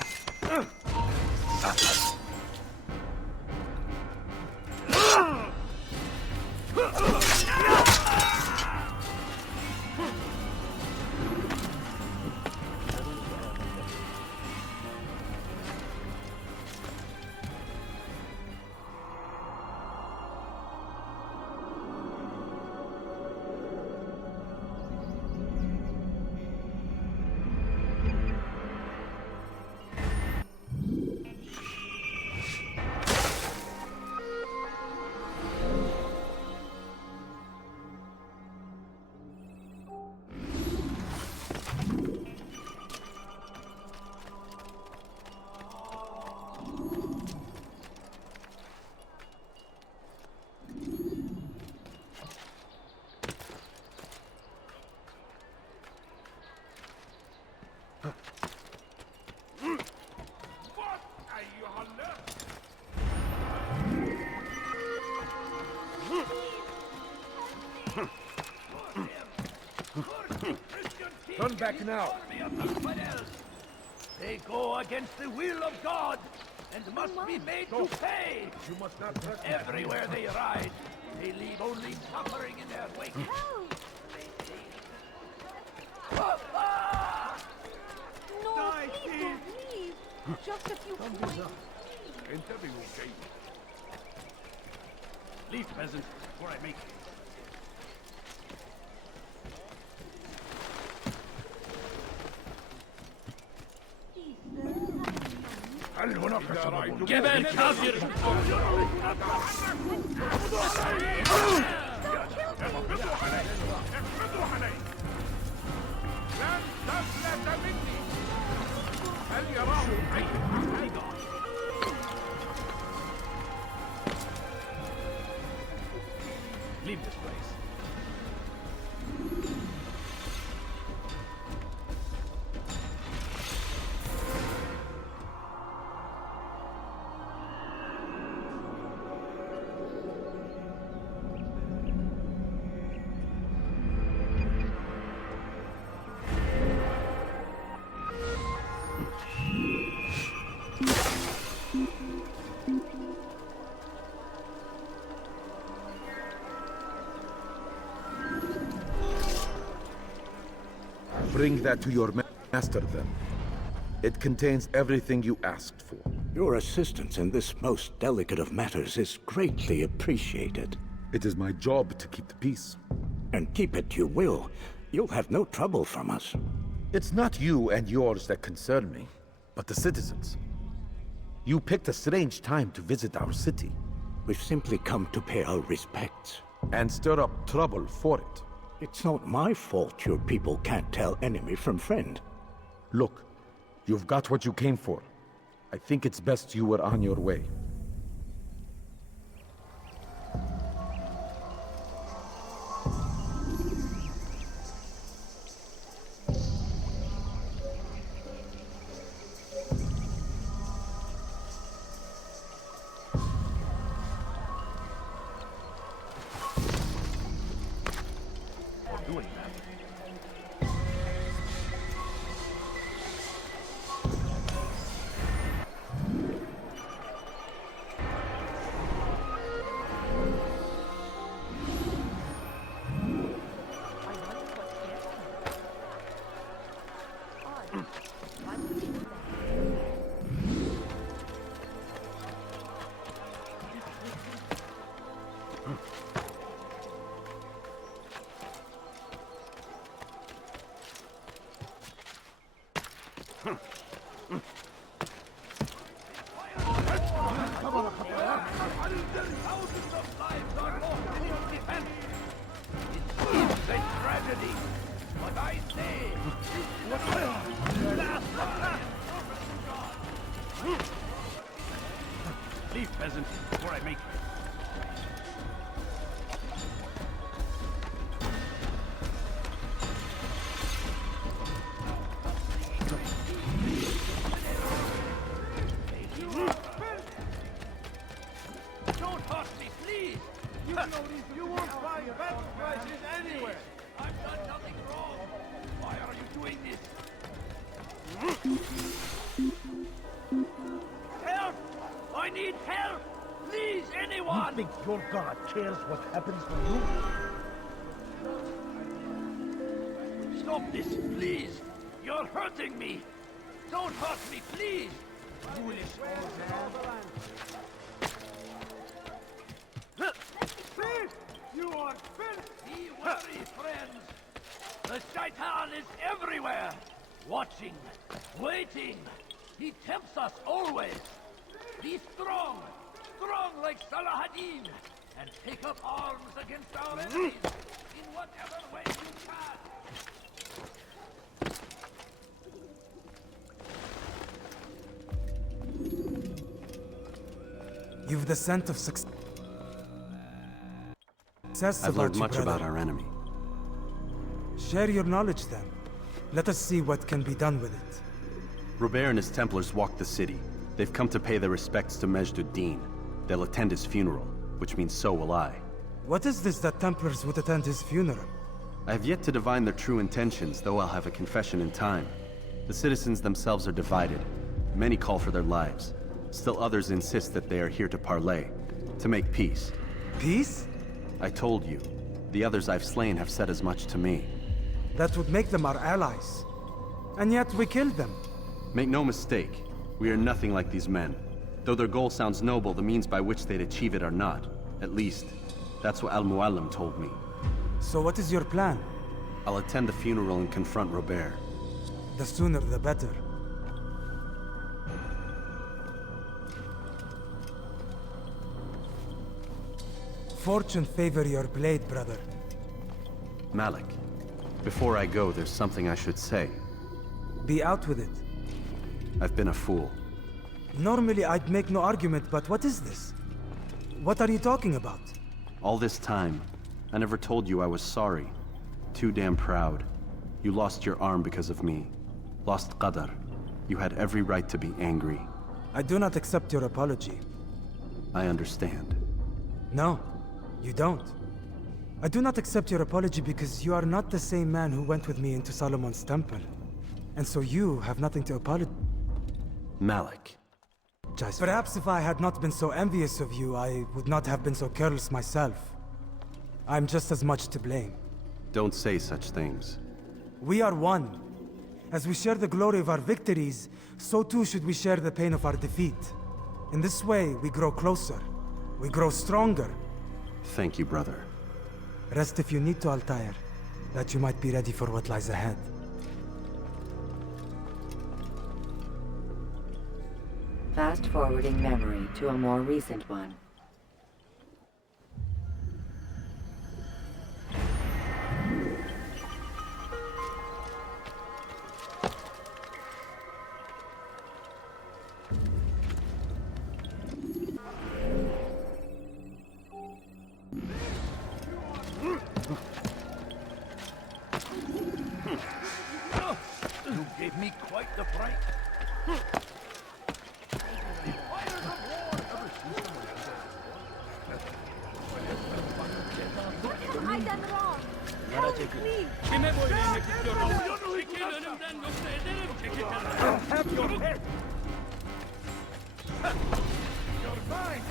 Turn back now. They go against the will of God and must be made to pay. You must not touch me. Everywhere they ride, they leave only suffering in their wake. No, Die, please please. don't leave. Just a few points. Ain't everything okay? Leave, peasant, before I make you. جبل كافر لن تفلت مني. هل يراه عين؟ Leave this place. Bring that to your master, then. It contains everything you asked for. Your assistance in this most delicate of matters is greatly appreciated. It is my job to keep the peace. And keep it you will. You'll have no trouble from us. It's not you and yours that concern me, but the citizens. You picked a strange time to visit our city. We've simply come to pay our respects. And stir up trouble for it. It's not my fault your people can't tell enemy from friend. Look, you've got what you came for. I think it's best you were on your way. Thousands of lives are lost in its defense. It seems a tragedy, but I say, leave, peasant, before I make you. Don't hurt me, please! You won't find better prices anywhere. I've done nothing wrong. Why are you doing this? Help! I need help! Please, anyone! You think your god cares what happens to you? Stop this, please! You're hurting me! Don't hurt me, please! Foolish old man. Please! You are finished! Be wary, friends! The Shaitan is everywhere! Watching, waiting! He tempts us always! Be strong! Strong like Salahadin! And take up arms against our enemies! In whatever way you can! You've the scent of success. I've learned much about our enemy. Share your knowledge then. Let us see what can be done with it. Robert and his Templars walk the city. They've come to pay their respects to Majd ad-Din. They'll attend his funeral, which means so will I. What is this that Templars would attend his funeral? I have yet to divine their true intentions, though I'll have a confession in time. The citizens themselves are divided. Many call for their lives. Still others insist that they are here to parley, to make peace. Peace? I told you. The others I've slain have said as much to me. That would make them our allies. And yet we killed them. Make no mistake, we are nothing like these men. Though their goal sounds noble, the means by which they'd achieve it are not. At least, that's what Al-Muallim told me. So what is your plan? I'll attend the funeral and confront Robert. The sooner the better. Fortune favor your blade, brother. Malik, before I go, there's something I should say. Be out with it. I've been a fool. Normally I'd make no argument, but what is this? What are you talking about? All this time, I never told you I was sorry. Too damn proud. You lost your arm because of me. Lost Qadar. You had every right to be angry. I do not accept your apology. I understand. No, you don't. I do not accept your apology because you are not the same man who went with me into Solomon's temple. And so you have nothing to apologize. Malik. Perhaps if I had not been so envious of you, I would not have been so careless myself. I'm just as much to blame. Don't say such things. We are one. As we share the glory of our victories, so too should we share the pain of our defeat. In this way, we grow closer. We grow stronger. Thank you, brother. Rest if you need to, Altaïr, that you might be ready for what lies ahead. Fast-forwarding memory to a more recent one. You gave me quite the fright. I done wrong. Please. Have your head. You're mine.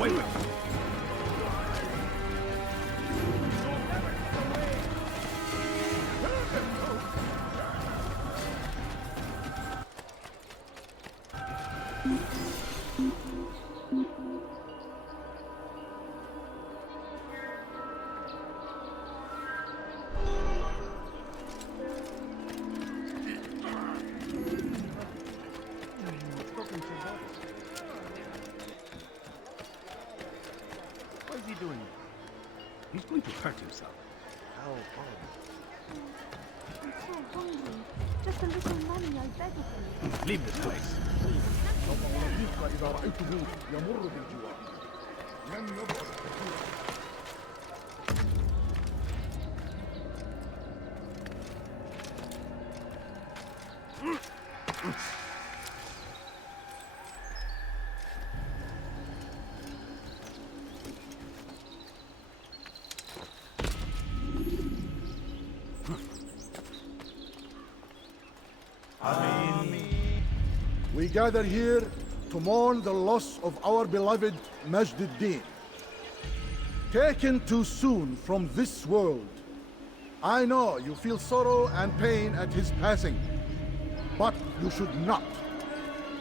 Wait. What is he doing? He's going to hurt himself. How I'm so hungry. Just a little money, I beg of you. Leave this place. إذا رأيته يمر بالجوار لن يبعد كثيرا. We gather here to mourn the loss of our beloved Majd ad-Din. Taken too soon from this world. I know you feel sorrow and pain at his passing, but you should not.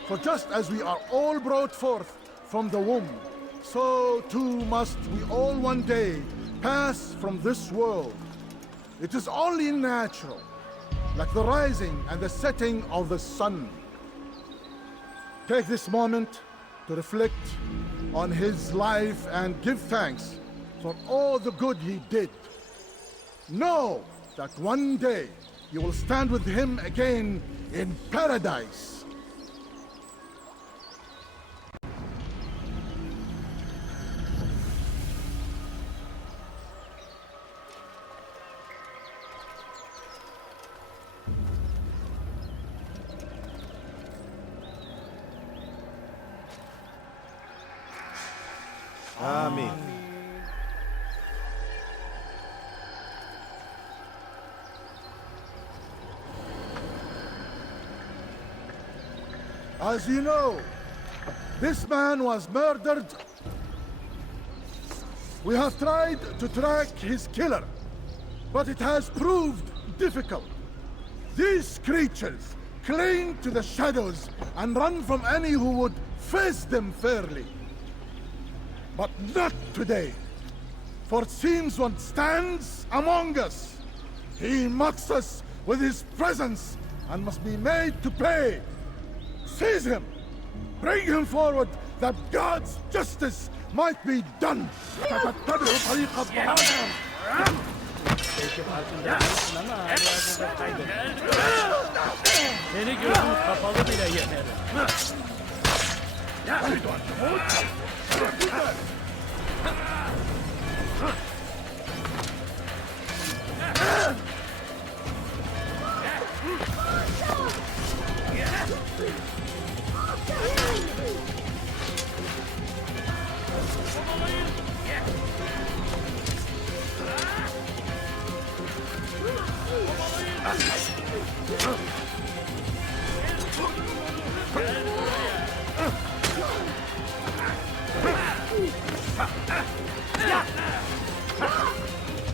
For just as we are all brought forth from the womb, so too must we all one day pass from this world. It is only natural, like the rising and the setting of the sun. Take this moment to reflect on his life and give thanks for all the good he did. Know that one day you will stand with him again in paradise. Amen. As you know, this man was murdered. We have tried to track his killer, but it has proved difficult. These creatures cling to the shadows and run from any who would face them fairly. But not today, for it seems one stands among us. He mocks us with his presence and must be made to pay. Seize him! Bring him forward that God's justice might be done! Seni gözüm kapalı bile yenerim.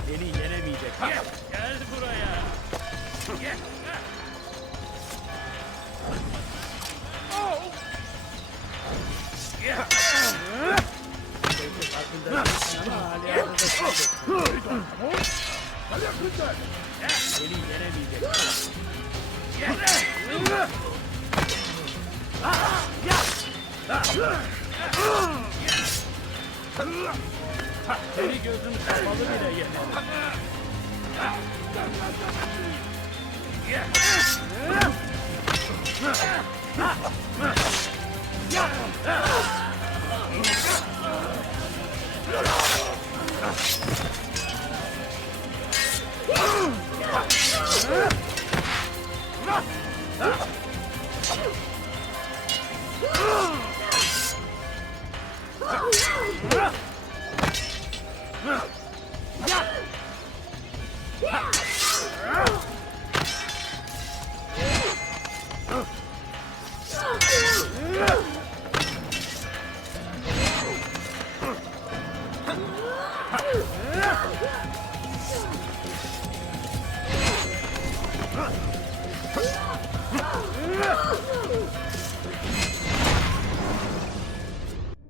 Seni yenemeyecek. Gel buraya. Seni yenemeyecek. Seni gözüm kapalı bile yenemem.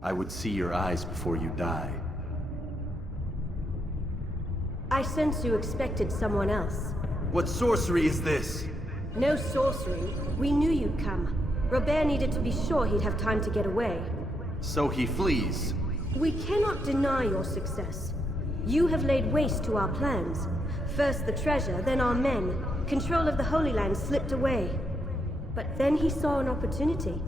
I would see your eyes before you die. I sense you expected someone else. What sorcery is this? No sorcery. We knew you'd come. Robert needed to be sure he'd have time to get away. So he flees. We cannot deny your success. You have laid waste to our plans. First the treasure, then our men. Control of the Holy Land slipped away. But then he saw an opportunity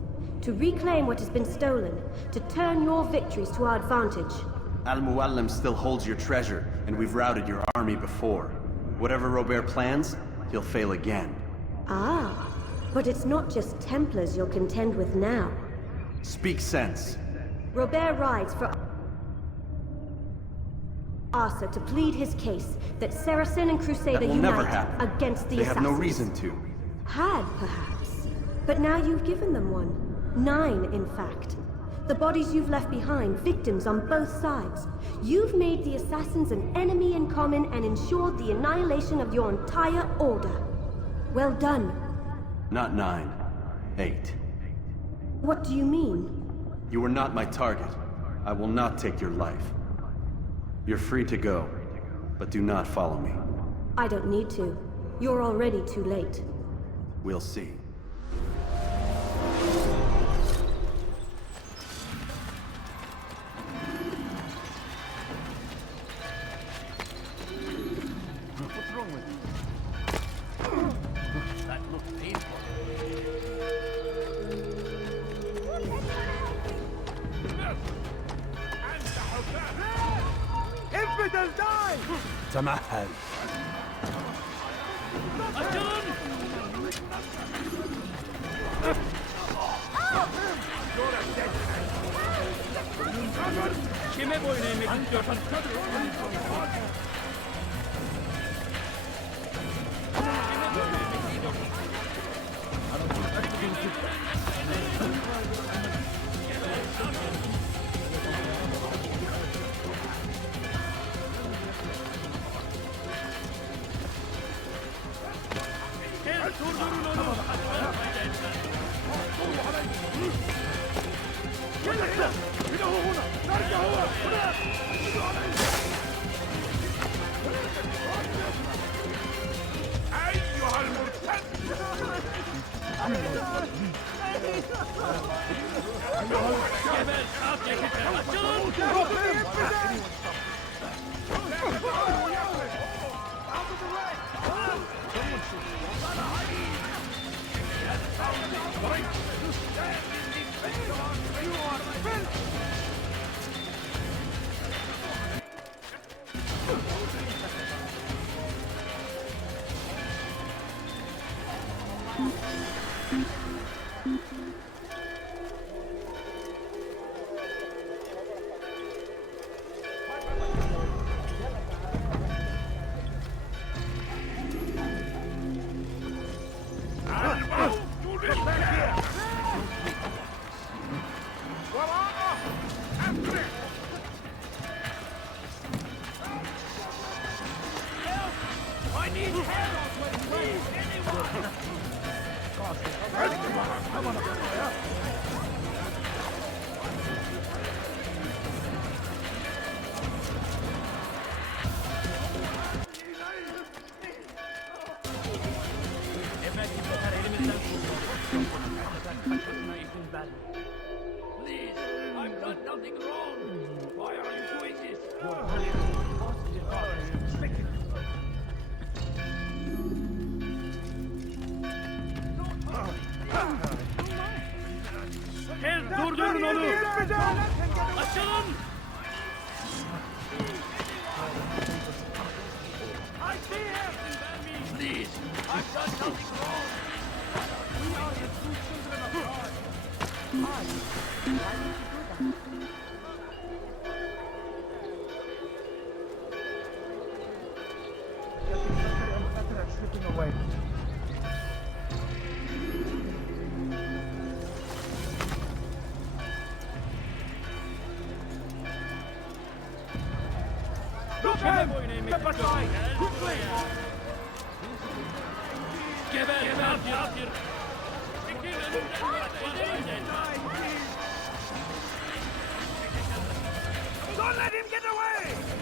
to reclaim what has been stolen, to turn your victories to our advantage. Al-Muallim still holds your treasure, and we've routed your army before. Whatever Robert plans, he'll fail again. Ah, but it's not just Templars you'll contend with now. Speak sense. Robert rides for Asa to plead his case that Saracen and Crusader That will never unite happen. against the They assassins. have no reason to. Had, perhaps. But now you've given them one. 9, in fact. The bodies you've left behind, victims on both sides. You've made the assassins an enemy in common and ensured the annihilation of your entire order. Well done. Not 9. 8. What do you mean? You were not my target. I will not take your life. You're free to go, but do not follow me. I don't need to. You're already too late. We'll see. What's wrong with you? That looks painful. Infidel, die! تمهل. Kime boyun eğmek istiyorsan Please, I've done nothing wrong. Why are you doing this? Durdurun onu! Açılın! Please, I've done nothing wrong. We are the true children of God. Why would you do that? Stripping away. Look him! Step aside! Quickly! Don't let him get away!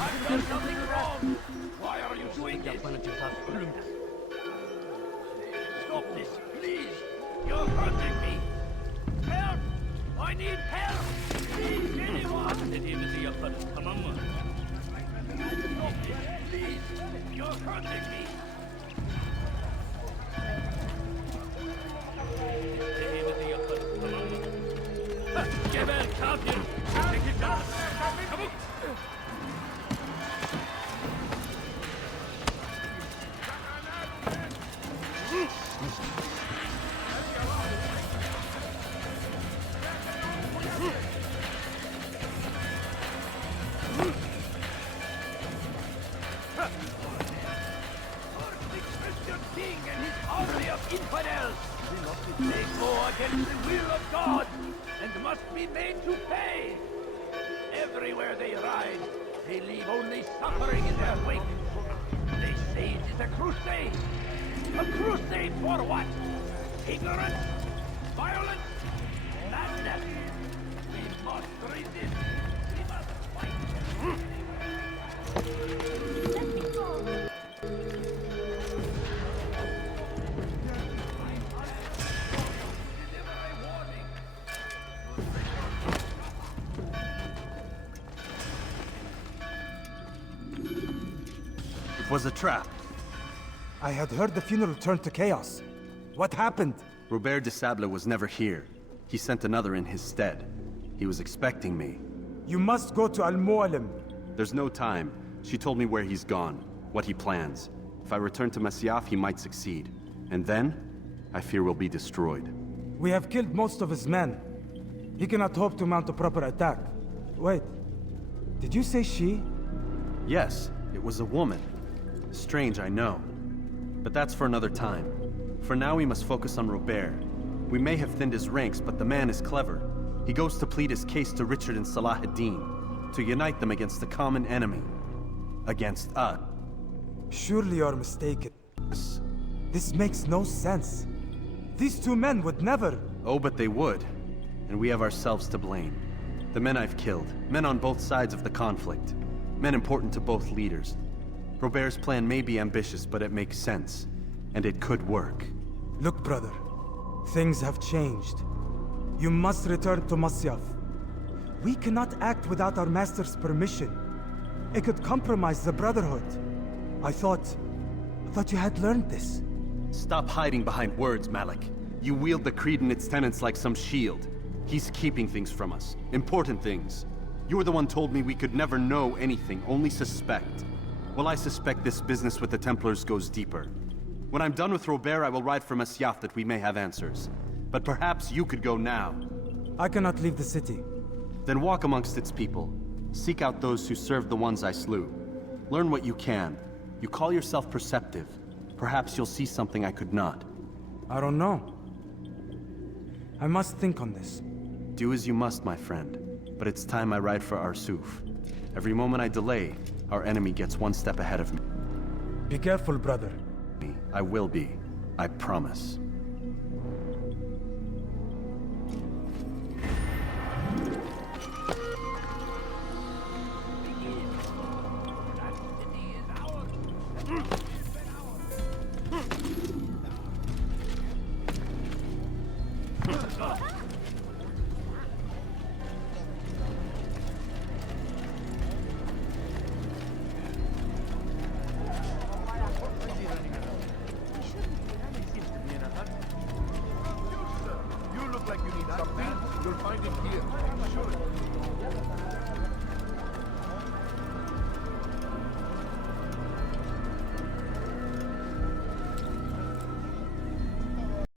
I've done nothing wrong. Why are you doing this? Stop this, please. You're hurting me. Help! I need help! Please, anyone! Dediğimizi yaparız, tamam mı? You're hurting me! Gebel Kafir! Take it down! Come on! Infidels! They go against the will of God and must be made to pay! Everywhere they ride, they leave only suffering in their wake. They say it is a crusade. A crusade for what? Ignorance? Violence? Madness? We must resist. We must fight. Let me go! It was a trap. I had heard the funeral turned to chaos. What happened? Robert de Sable was never here. He sent another in his stead. He was expecting me. You must go to Al-Mu'alim. There's no time. She told me where he's gone, what he plans. If I return to Masyaf, he might succeed. And then, I fear we'll be destroyed. We have killed most of his men. He cannot hope to mount a proper attack. Wait, did you say she? Yes, it was a woman. Strange, I know. But that's for another time. For now, we must focus on Robert. We may have thinned his ranks, but the man is clever. He goes to plead his case to Richard and Salah ad-Din, to unite them against the common enemy. Against us. Surely you're mistaken. This makes no sense. These two men would never... Oh, but they would. And we have ourselves to blame. The men I've killed, men on both sides of the conflict. Men important to both leaders. Robert's plan may be ambitious, but it makes sense. And it could work. Look, brother. Things have changed. You must return to Masyaf. We cannot act without our master's permission. It could compromise the Brotherhood. I thought you had learned this. Stop hiding behind words, Malik. You wield the Creed and its tenets like some shield. He's keeping things from us. Important things. You were the one told me we could never know anything, only suspect. Well, I suspect this business with the Templars goes deeper. When I'm done with Robert, I will ride for Masyaf that we may have answers. But perhaps you could go now. I cannot leave the city. Then walk amongst its people. Seek out those who served the ones I slew. Learn what you can. You call yourself perceptive. Perhaps you'll see something I could not. I don't know. I must think on this. Do as you must, my friend. But it's time I ride for Arsuf. Every moment I delay, our enemy gets one step ahead of me. Be careful, brother. I will be. I promise.